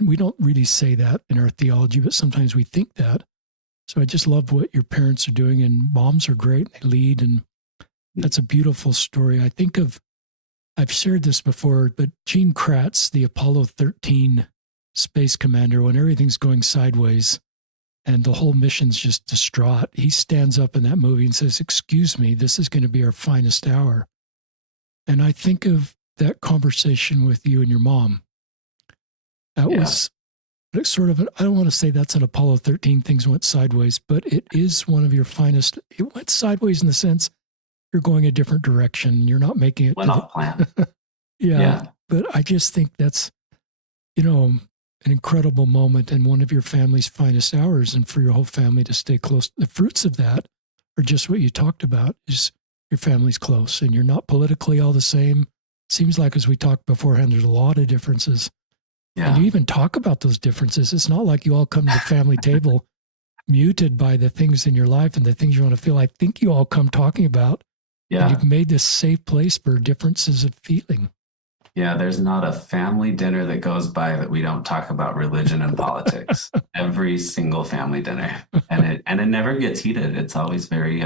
we don't really say that in our theology, but sometimes we think that. So I just love what your parents are doing, and moms are great. They lead, and that's a beautiful story. I've shared this before, but Gene Kratz, the Apollo 13 space commander, when everything's going sideways and the whole mission's just distraught, he stands up in that movie and says, excuse me, this is going to be our finest hour. And I think of that conversation with you and your mom. That was But it's sort of, I don't want to say that's an Apollo 13 things went sideways, but it is one of your finest. It went sideways in the sense you're going a different direction. You're not making it Went off plan. yeah. Yeah. But I just think that's, an incredible moment and one of your family's finest hours. And for your whole family to stay close, the fruits of that are just what you talked about is your family's close and you're not politically all the same. Seems like as we talked beforehand, there's a lot of differences. Yeah. And you even talk about those differences. It's not like you all come to the family table muted by the things in your life and the things you want to feel. I think you all come talking about. Yeah. And you've made this safe place for differences of feeling. Yeah, there's not a family dinner that goes by that we don't talk about religion and politics. Every single family dinner. And it never gets heated. It's always very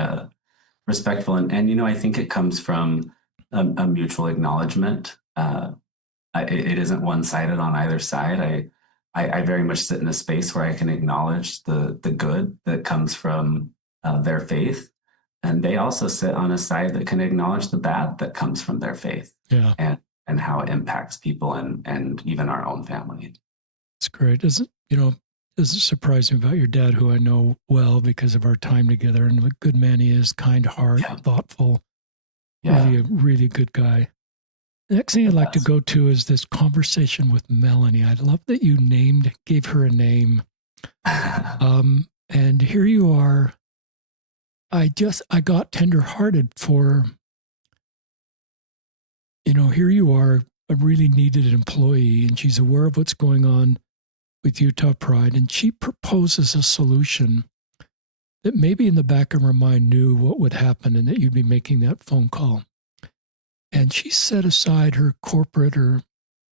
respectful. And I think it comes from a mutual acknowledgement. It isn't one-sided on either side. I very much sit in a space where I can acknowledge the good that comes from their faith, and they also sit on a side that can acknowledge the bad that comes from their faith, and how it impacts people and even our own family. It's great. Doesn't surprise me about your dad, who I know well because of our time together, and what a good man he is, kind heart, thoughtful, really a really good guy. The next thing I'd like to go to is this conversation with Melanie. I love that you gave her a name. And here you are. I got tenderhearted for, here you are, a really needed employee, and she's aware of what's going on with Utah Pride, and she proposes a solution that maybe in the back of her mind knew what would happen and that you'd be making that phone call. And she set aside her corporate or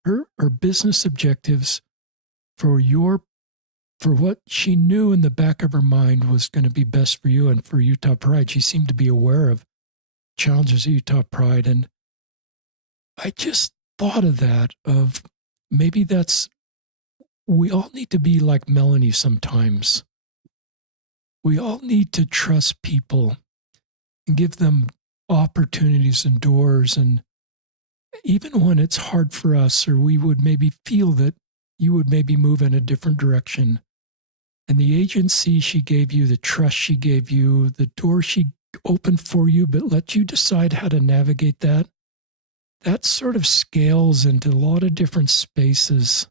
her business objectives for what she knew in the back of her mind was going to be best for you and for Utah Pride. She seemed to be aware of challenges at Utah Pride. And I just thought of that, of maybe we all need to be like Melanie sometimes. We all need to trust people and give them opportunities and doors, and even when it's hard for us, or we would maybe feel that you would maybe move in a different direction, and the agency she gave you, the trust she gave you, the door she opened for you, but let you decide how to navigate that sort of scales into a lot of different spaces.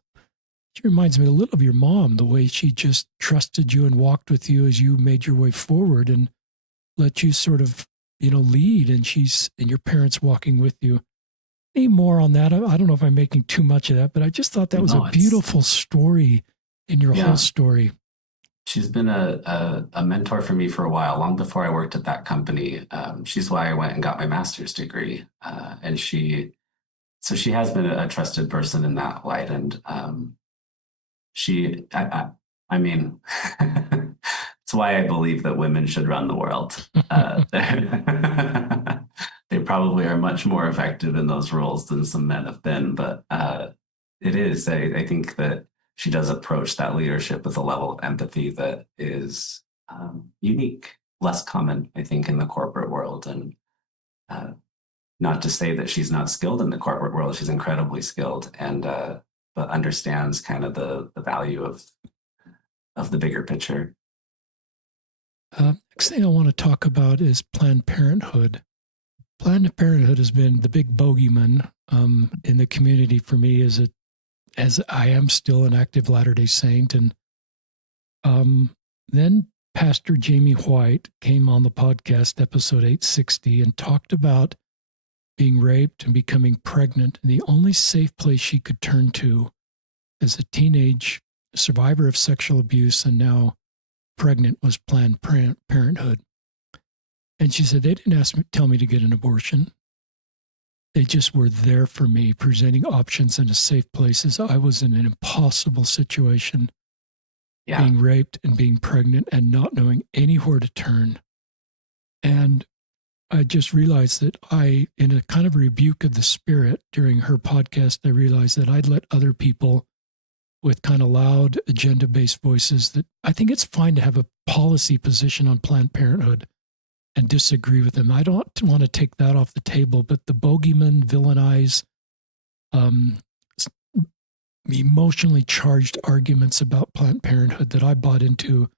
She reminds me a little of your mom, the way she just trusted you and walked with you as you made your way forward and let you sort of lead, and your parents walking with you. Any more on that? I don't know if I'm making too much of that, but I just thought that was a beautiful story in your whole story. She's been a mentor for me for a while, long before I worked at that company. She's why I went and got my master's degree. And she has been a trusted person in that light. And I mean, it's why I believe that women should run the world. They probably are much more effective in those roles than some men have been, but it is. I think that she does approach that leadership with a level of empathy that is unique, less common, I think, in the corporate world. And not to say that she's not skilled in the corporate world, she's incredibly skilled, and but understands kind of the value of the bigger picture. Next thing I want to talk about is Planned Parenthood. Planned Parenthood has been the big bogeyman in the community for me as I am still an active Latter-day Saint. And then Pastor Jamie White came on the podcast, episode 860, and talked about being raped and becoming pregnant. And the only safe place she could turn to as a teenage survivor of sexual abuse and now pregnant was Planned Parenthood. And she said, they didn't tell me to get an abortion. They just were there for me, presenting options in a safe place as I was in an impossible situation, being raped and being pregnant and not knowing anywhere to turn. And I just realized that in a kind of rebuke of the spirit during her podcast, I realized that I'd let other people with kind of loud agenda-based voices that I think it's fine to have a policy position on Planned Parenthood and disagree with them. I don't want to take that off the table, but the bogeyman, villainize, emotionally charged arguments about Planned Parenthood that I bought into.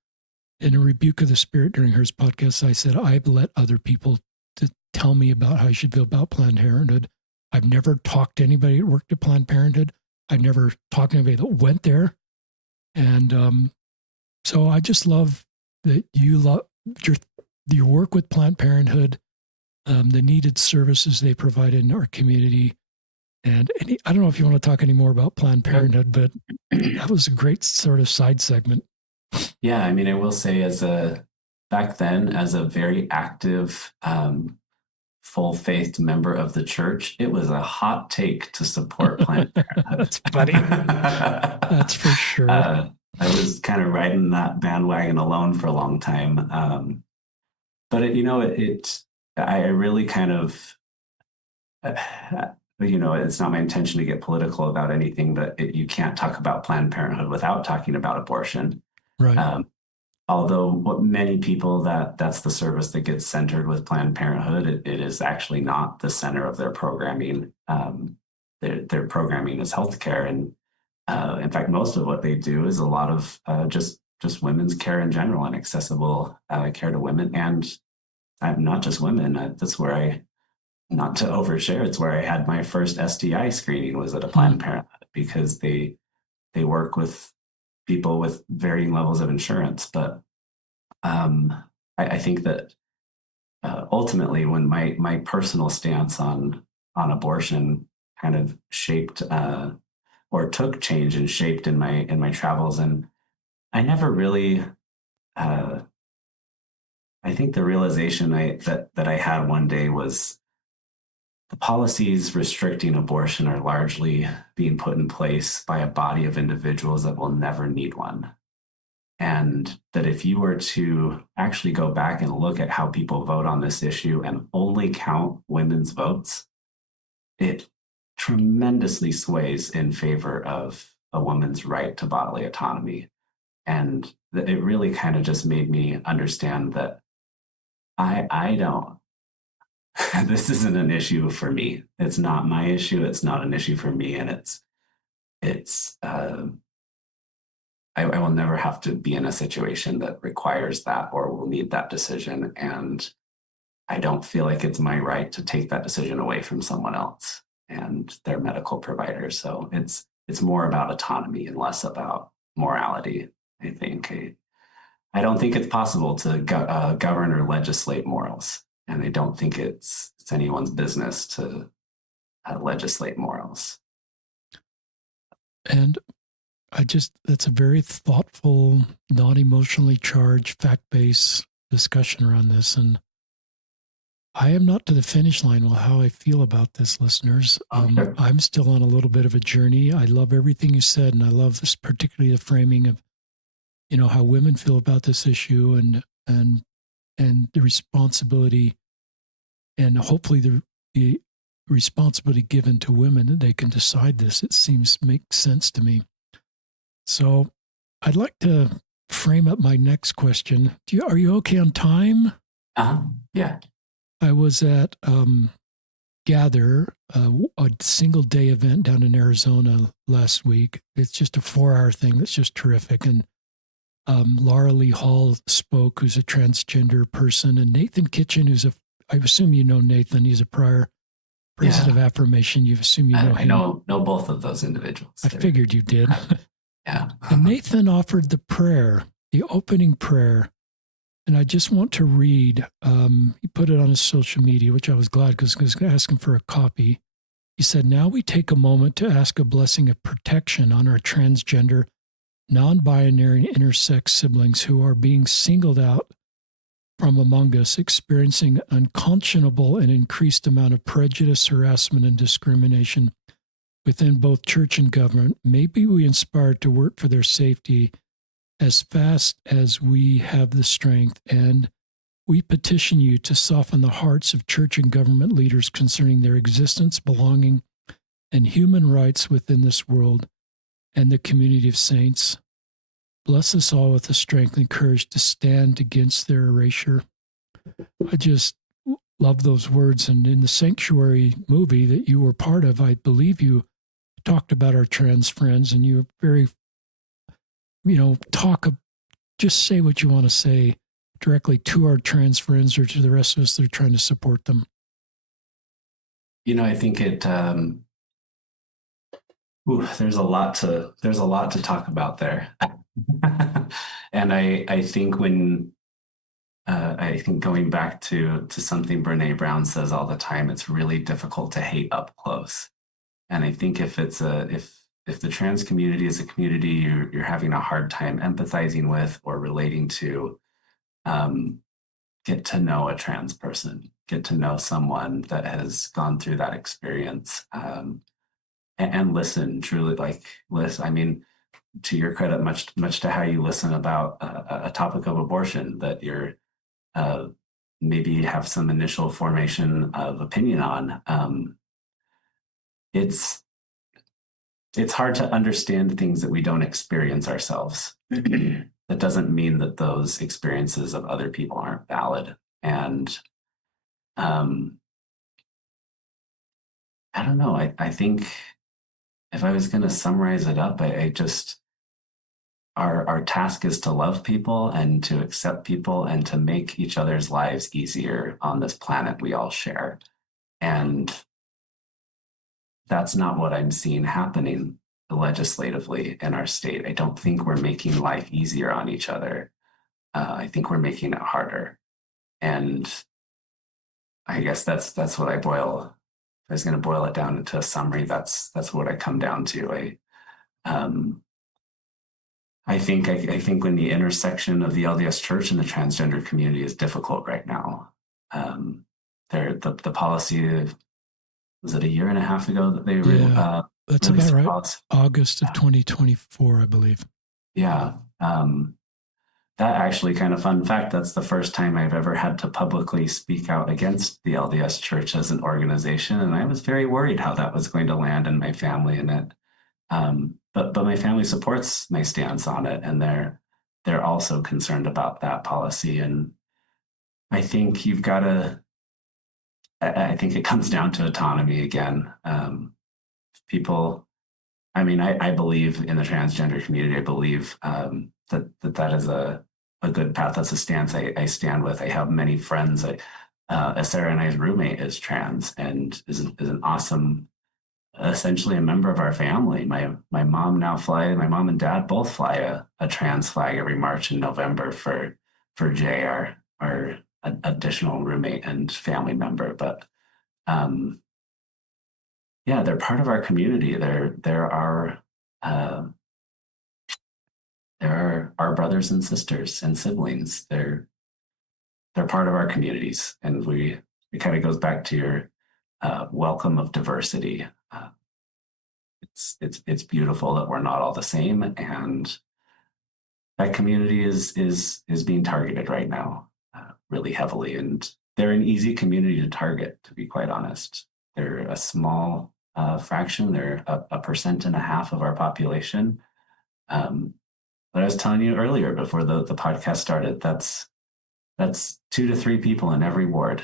In a rebuke of the spirit during her podcast, I said, I've let other people to tell me about how I should feel about Planned Parenthood. I've never talked to anybody that worked at Planned Parenthood. I've never talked to anybody that went there. And so I just love that you love your work with Planned Parenthood, the needed services they provide in our community. And I don't know if you want to talk any more about Planned Parenthood, but that was a great sort of side segment. Yeah, I mean, I will say back then, as a very active, full-faith member of the church, it was a hot take to support Planned Parenthood. That's funny. That's for sure. I was kind of riding that bandwagon alone for a long time. But I really kind of, it's not my intention to get political about anything, but you can't talk about Planned Parenthood without talking about abortion. Right. Although what many people that's the service that gets centered with Planned Parenthood, it is actually not the center of their programming. Their programming is healthcare, and in fact, most of what they do is a lot of just women's care in general and accessible care to women, and not just women. That's where not to overshare, it's where I had my first STI screening was at a Planned Parenthood, because they work with people with varying levels of insurance. But I think that ultimately, when my personal stance on abortion kind of shaped or took change and shaped in my travels, and I never really. I think the realization that I had one day was the policies restricting abortion are largely being put in place by a body of individuals that will never need one. And that if you were to actually go back and look at how people vote on this issue and only count women's votes, it tremendously sways in favor of a woman's right to bodily autonomy. And it really kind of just made me understand that I don't, this isn't an issue for me. It's not my issue. It's not an issue for me. And I will never have to be in a situation that requires that or will need that decision. And I don't feel like it's my right to take that decision away from someone else and their medical provider. So it's more about autonomy and less about morality, I think. I don't think it's possible to govern or legislate morals. And I don't think it's anyone's business to legislate morals. And that's a very thoughtful, not emotionally charged, fact-based discussion around this. And I am not to the finish line with how I feel about this, listeners. Okay. I'm still on a little bit of a journey. I love everything you said, and I love this, particularly the framing of, how women feel about this issue and the responsibility, and hopefully the responsibility given to women that they can decide this. It seems makes sense to me. So I'd like to frame up my next question. Are you okay on time? Yeah. I was at Gather, a single day event down in Arizona last week. It's just a 4-hour thing that's just terrific. And Laura Lee Hall spoke, who's a transgender person, and Nathan Kitchen, I assume you know Nathan. He's a prior president of Affirmation. You assume you know him. I know both of those individuals. I figured you did. Yeah. And Nathan offered the opening prayer. And I just want to read, he put it on his social media, which I was glad, because I was going to ask him for a copy. He said, "Now we take a moment to ask a blessing of protection on our transgender, non-binary, and intersex siblings who are being singled out from among us, experiencing unconscionable and increased amount of prejudice, harassment, and discrimination within both church and government. May be we inspired to work for their safety as fast as we have the strength, and we petition you to soften the hearts of church and government leaders concerning their existence, belonging, and human rights within this world and the community of saints. Bless us all with the strength and courage to stand against their erasure." I just love those words. And in the Sanctuary movie that you were part of, I believe you talked about our trans friends, and you very, just say what you want to say directly to our trans friends or to the rest of us that are trying to support them. I think there's a lot to talk about there. And I think I think going back to something Brene Brown says all the time, it's really difficult to hate up close. And I think if the trans community is a community you're having a hard time empathizing with or relating to, get to know a trans person, get to know someone that has gone through that experience, and listen, truly, listen. I mean, to your credit, much to how you listen about a topic of abortion that you're maybe have some initial formation of opinion on. It's hard to understand things that we don't experience ourselves. That doesn't mean that those experiences of other people aren't valid. And I don't know. I think if I was going to summarize it up, I just our task is to love people and to accept people and to make each other's lives easier on this planet we all share. And that's not what I'm seeing happening legislatively in our state. I don't think we're making life easier on each other. I think we're making it harder. And I guess that's what I boil. If I was going to boil it down into a summary, that's what I come down to. I think when the intersection of the LDS Church and the transgender community is difficult right now. The policy, was it a year and a half ago that they that's about right. Policy? August of 2024, I believe. Yeah. That actually, kind of fun fact, that's the first time I've ever had to publicly speak out against the LDS Church as an organization. And I was very worried how that was going to land in my family and it. But my family supports my stance on it, and they're also concerned about that policy. And I think you've got to. I think it comes down to autonomy again. People. I mean, I believe in the transgender community. I believe that is a good path. That's a stance I stand with. I have many friends. Sarah and I's roommate is trans and is an awesome. Essentially a member of our family. My mom and dad both fly a trans flag every March and November for Jay, our additional roommate and family member. But yeah, they're part of our community. They're our brothers and sisters and siblings. They're part of our communities, and it kind of goes back to your welcome of diversity. It's beautiful that we're not all the same, and that community is being targeted right now really heavily. And they're an easy community to target, to be quite honest. They're a small fraction. They're a 1.5% of our population. But I was telling you earlier before the podcast started, that's 2 to 3 people in every ward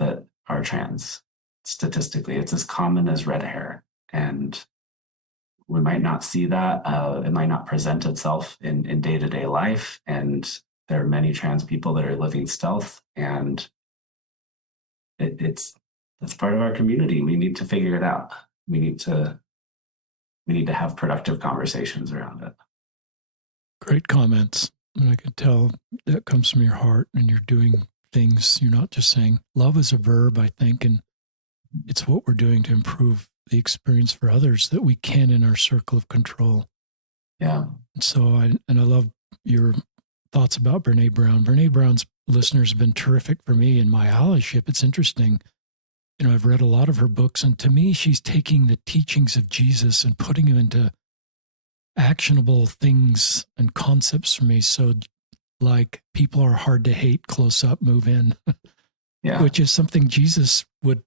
that are trans. Statistically, it's as common as red hair, and we might not see that. It might not present itself in day-to-day life. And there are many trans people that are living stealth, and that's part of our community. We need to figure it out. We need to have productive conversations around it. Great comments. And I can tell that comes from your heart, and you're doing things. You're not just saying love is a verb, I think, and it's what we're doing to improve the experience for others that we can in our circle of control. Yeah. So I love your thoughts about Brene Brown. Brene Brown's listeners have been terrific for me in my allyship. It's interesting. I've read a lot of her books, and to me, she's taking the teachings of Jesus and putting them into actionable things and concepts for me. So like people are hard to hate, close up, move in, yeah. Which is something Jesus would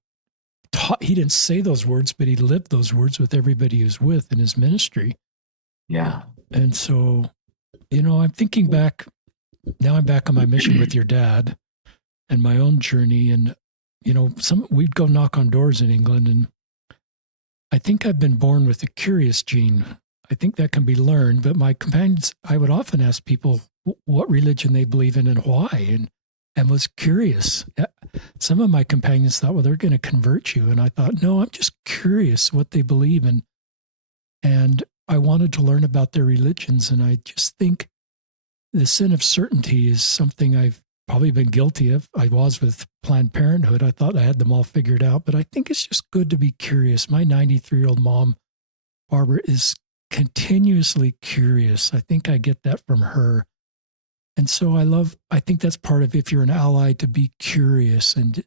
taught. He didn't say those words, but he lived those words with everybody he was with in his ministry. Yeah. And so, I'm thinking back, now I'm back on my mission with your dad and my own journey. And, we'd go knock on doors in England, and I think I've been born with the curious gene. I think that can be learned, but my companions, I would often ask people what religion they believe in and why, and was curious. Some of my companions thought, well, they're going to convert you. And I thought, no, I'm just curious what they believe in. And I wanted to learn about their religions. And I just think the sin of certainty is something I've probably been guilty of. I was with Planned Parenthood. I thought I had them all figured out, but I think it's just good to be curious. My 93-year-old mom, Barbara, is continuously curious. I think I get that from her. And so I think that's part of, if you're an ally, to be curious and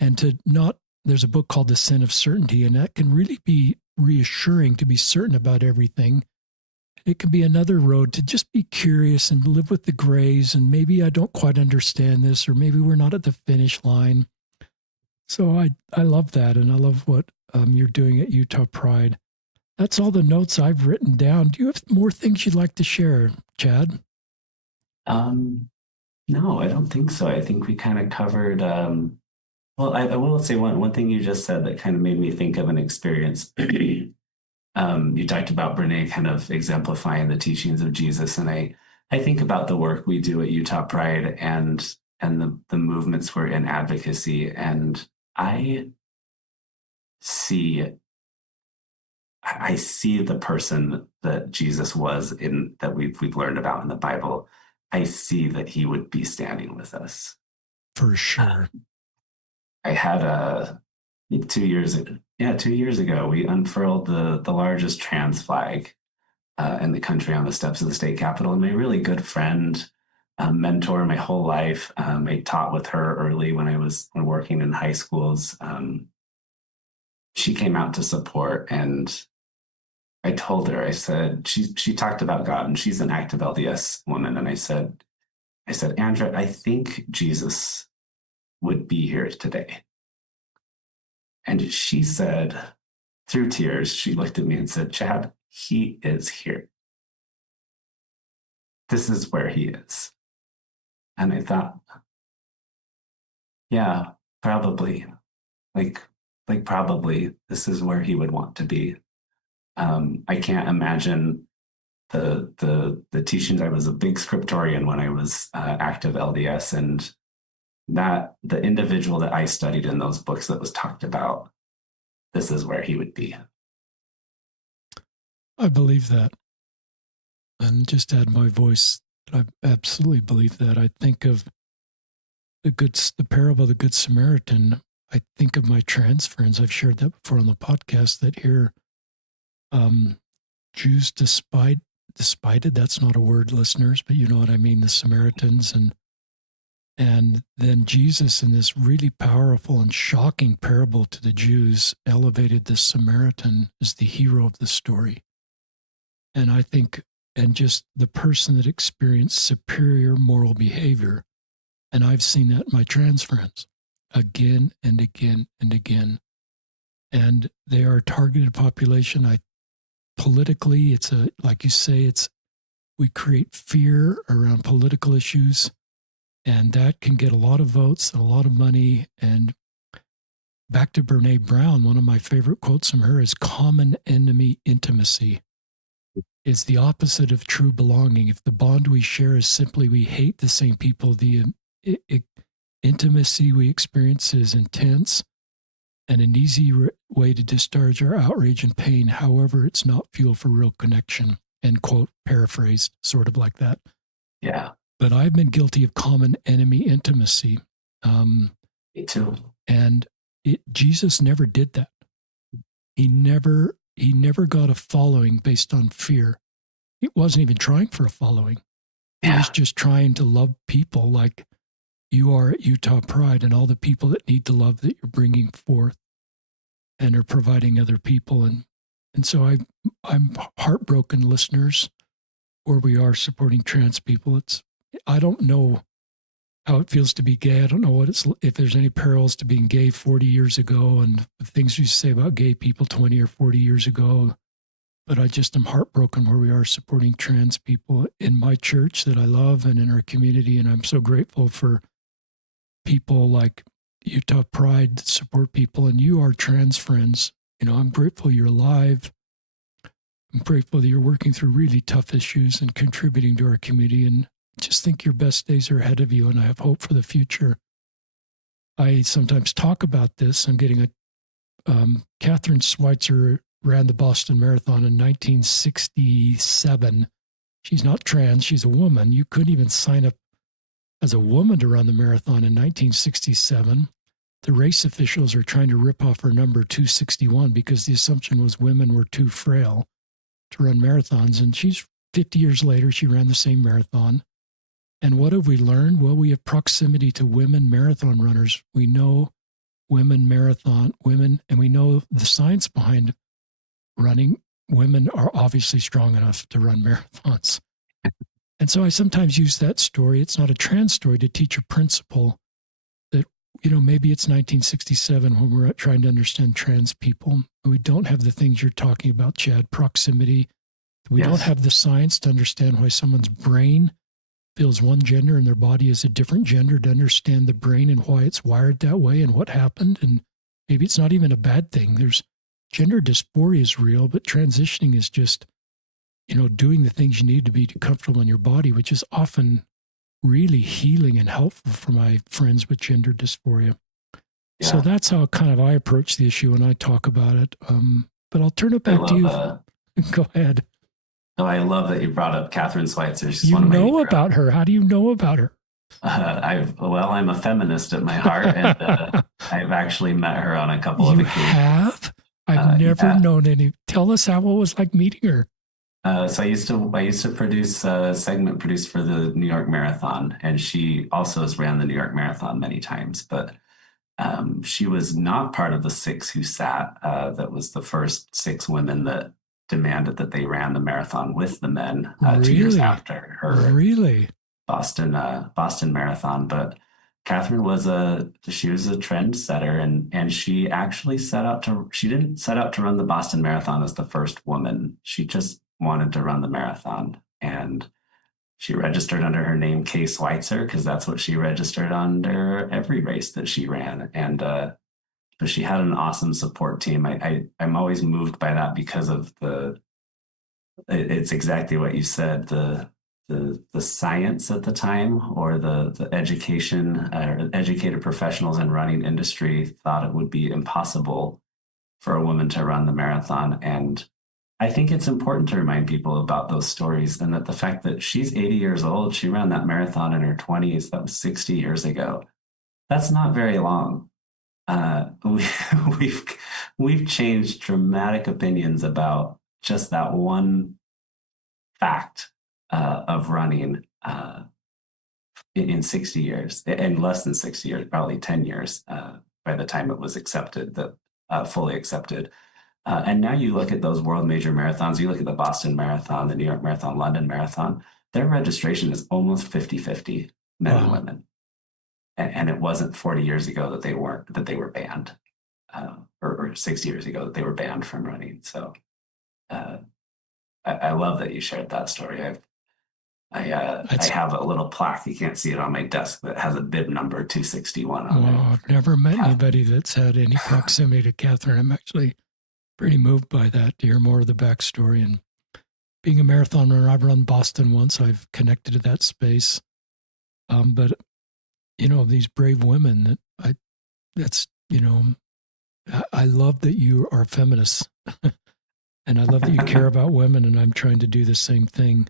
to not, there's a book called The Sin of Certainty, and that can really be reassuring to be certain about everything. It can be another road to just be curious and live with the grays, and maybe I don't quite understand this, or maybe we're not at the finish line. So I love that, and I love what you're doing at Utah Pride. That's all the notes I've written down. Do you have more things you'd like to share, Chad? No, I don't think so. I think we kind of covered, well, I will say one thing you just said that kind of made me think of an experience. You talked about Brene kind of exemplifying the teachings of Jesus. And I think about the work we do at Utah Pride and the movements we're in advocacy. And I see the person that Jesus was in, that we've learned about in the Bible. I see that he would be standing with us. For sure. I had 2 years ago, we unfurled the largest trans flag in the country on the steps of the state capitol. And my really good friend, mentor my whole life, I taught with her early when working in high schools. She came out to support, and I told her, I said, she talked about God, and she's an active LDS woman. And I said, Andrea, I think Jesus would be here today. And she said, through tears, she looked at me and said, Chad, he is here. This is where he is. And I thought, yeah, probably. Like probably this is where he would want to be. I can't imagine the teachings. I was a big scriptorian when I was active LDS, and that the individual that I studied in those books that was talked about, this is where he would be. I believe that. And just add my voice, I absolutely believe that. I think of the parable of the Good Samaritan. I think of my trans friends. I've shared that before on the podcast, that here Jews despised, that's not a word, listeners, but you know what I mean, the Samaritans. And then Jesus, in this really powerful and shocking parable to the Jews, elevated the Samaritan as the hero of the story. And I think, and just the person that experienced superior moral behavior. And I've seen that in my trans friends again and again and again. And they are a targeted population. Politically, it's like you say, we create fear around political issues, and that can get a lot of votes and a lot of money. And back to Brene Brown, one of my favorite quotes from her is, common enemy intimacy is the opposite of true belonging. If the bond we share is simply we hate the same people, the intimacy we experience is intense and an easy way to discharge our outrage and pain. However, it's not fuel for real connection, end quote, paraphrased, sort of like that. Yeah. But I've been guilty of common enemy intimacy. Me too. And Jesus never did that. He never got a following based on fear. He wasn't even trying for a following. He was just trying to love people like you are at Utah Pride, and all the people that need to love that you're bringing forth and are providing other people. And so I'm heartbroken, listeners, where we are supporting trans people. I don't know how it feels to be gay. I don't know if there's any parallels to being gay 40 years ago and the things you say about gay people 20 or 40 years ago. But I just am heartbroken where we are supporting trans people in my church that I love and in our community. And I'm so grateful for people like Utah Pride that support people. And you, our trans friends, I'm grateful you're alive. I'm grateful that you're working through really tough issues and contributing to our community, and just think your best days are ahead of you, and I have hope for the future. I sometimes talk about this. I'm getting Catherine Schweitzer ran the Boston Marathon in 1967. She's not trans, she's a woman. You couldn't even sign up as a woman to run the marathon in 1967. The race officials are trying to rip off her number 261 because the assumption was women were too frail to run marathons. And 50 years later, she ran the same marathon. And what have we learned? Well, we have proximity to women marathon runners. We know women, and we know the science behind running. Women are obviously strong enough to run marathons. And so I sometimes use that story. It's not a trans story, to teach a principle that, maybe it's 1967 when we're trying to understand trans people. We don't have the things you're talking about, Chad, proximity. We don't have the science to understand why someone's brain feels one gender and their body is a different gender, to understand the brain and why it's wired that way and what happened. And maybe it's not even a bad thing. There's gender dysphoria is real, but transitioning is just, doing the things you need to be comfortable in your body, which is often really healing and helpful for my friends with gender dysphoria. Yeah. So that's how I approach the issue when I talk about it. But I'll turn it back to you. Go ahead. No, I love that you brought up Catherine Schweitzer. She's one of my heroes. About her. How do you know about her? I'm a feminist at my heart, and I've actually met her on a couple of occasions. You have? I've never known any. Tell us how it was like meeting her. So I used to produce a segment produced for the New York Marathon, and she also has ran the New York Marathon many times, but she was not part of the 6 who sat. That was the first 6 women that demanded that they ran the marathon with the men 2 years after her Boston Marathon. But Catherine was a trendsetter, and she actually she didn't set out to run the Boston Marathon as the first woman. She just wanted to run the marathon, and she registered under her name Kay Schweitzer because that's what she registered under every race that she ran. And but she had an awesome support team. I'm always moved by that because of it's exactly what you said, the science at the time, or the education, educated professionals in running industry thought it would be impossible for a woman to run the marathon. And I think it's important to remind people about those stories, and that the fact that she's 80 years old, she ran that marathon in her 20s, that was 60 years ago. That's not very long. We've changed dramatic opinions about just that one fact of running in 60 years, in less than 60 years, probably 10 years by the time it was accepted, fully accepted. And now you look at those world major marathons, you look at the Boston Marathon, the New York Marathon, London Marathon, their registration is almost 50-50 men and women. And it wasn't 40 years ago that they were banned, or 60 years ago that they were banned from running. So I love that you shared that story. I have a little plaque, you can't see it on my desk, that has a bib number 261 on it. I've never met anybody that's had any proximity to Catherine. I'm actually pretty moved by that, to hear more of the backstory. And being a marathon runner, I've run Boston once. I've connected to that space. But these brave women, I love that you are feminists, and I love that you care about women, and I'm trying to do the same thing.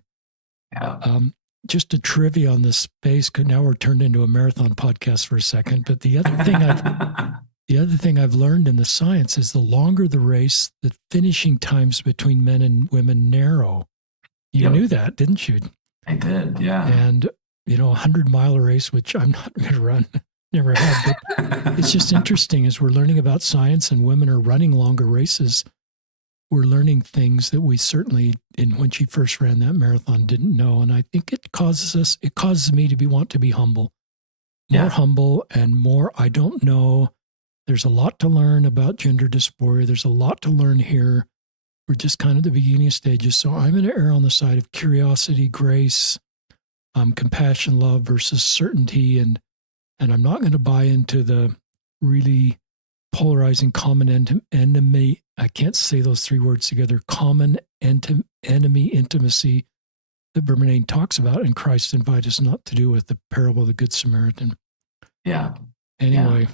Yeah. Just a trivia on this space, because now we're turned into a marathon podcast for a second. But the other thing I've learned in the science is the longer the race, the finishing times between men and women narrow. You knew that, didn't you? I did, yeah. And, a 100-mile race, which I'm not going to run, never have, but it's just interesting as we're learning about science and women are running longer races. We're learning things that we certainly, when she first ran that marathon, didn't know. And I think it causes me to want to be humble, more humble and more, I don't know. There's a lot to learn about gender dysphoria. There's a lot to learn here. We're just kind of the beginning stages. So I'm going to err on the side of curiosity, grace, compassion, love versus certainty. And I'm not going to buy into the really polarizing common enemy. I can't say those three words together. Common enemy intimacy that Bernardine talks about, and Christ invites us not to do with the parable of the Good Samaritan. Yeah. Anyway,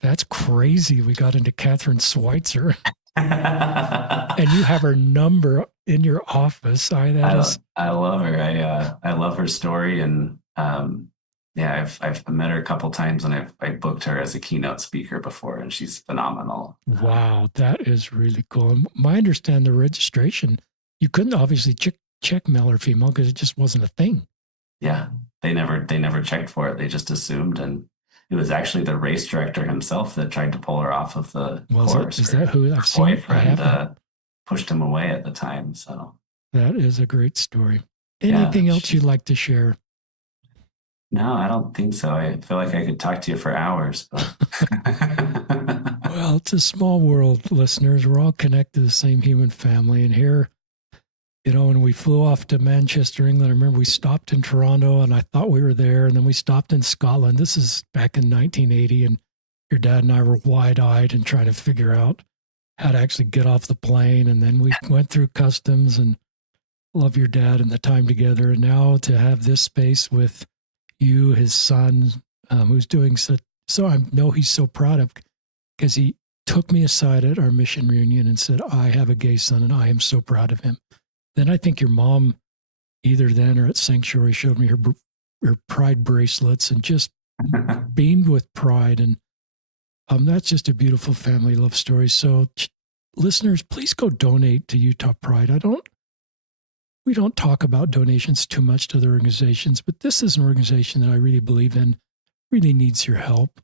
that's crazy. We got into Catherine Schweitzer. And you have her number in your office. I love her. I love her story, and I've met her a couple times, and I've booked her as a keynote speaker before, and she's phenomenal. Wow, that is really cool. And my understand the registration, you couldn't obviously check male or female because it just wasn't a thing. Yeah, they never checked for it. They just assumed, and it was actually the race director himself that tried to pull her off of the course. Is that who I've seen? Boyfriend pushed him away at the time. So that is a great story. Anything else you'd like to share? No, I don't think so. I feel like I could talk to you for hours. But Well, it's a small world, listeners. We're all connected to the same human family. And here, when we flew off to Manchester, England, I remember we stopped in Toronto and I thought we were there. And then we stopped in Scotland. This is back in 1980. And your dad and I were wide-eyed and trying to figure out how to actually get off the plane. And then we went through customs, and love your dad and the time together. And now to have this space with you, his son, who's doing so I know he's so proud of, because he took me aside at our mission reunion and said, I have a gay son and I am so proud of him. Then I think your mom, either then or at Sanctuary, showed me her pride bracelets and just beamed with pride. And that's just a beautiful family love story. So listeners, please go donate to Utah Pride. We don't talk about donations too much to other organizations, but this is an organization that I really believe in, really needs your help.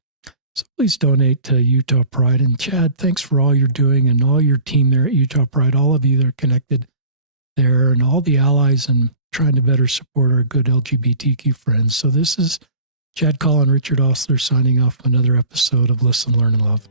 So please donate to Utah Pride. And Chad, thanks for all you're doing and all your team there at Utah Pride, all of you that are connected there, and all the allies and trying to better support our good LGBTQ friends. So this is Chad Call and Richard Osler signing off another episode of Listen, Learn, and Love.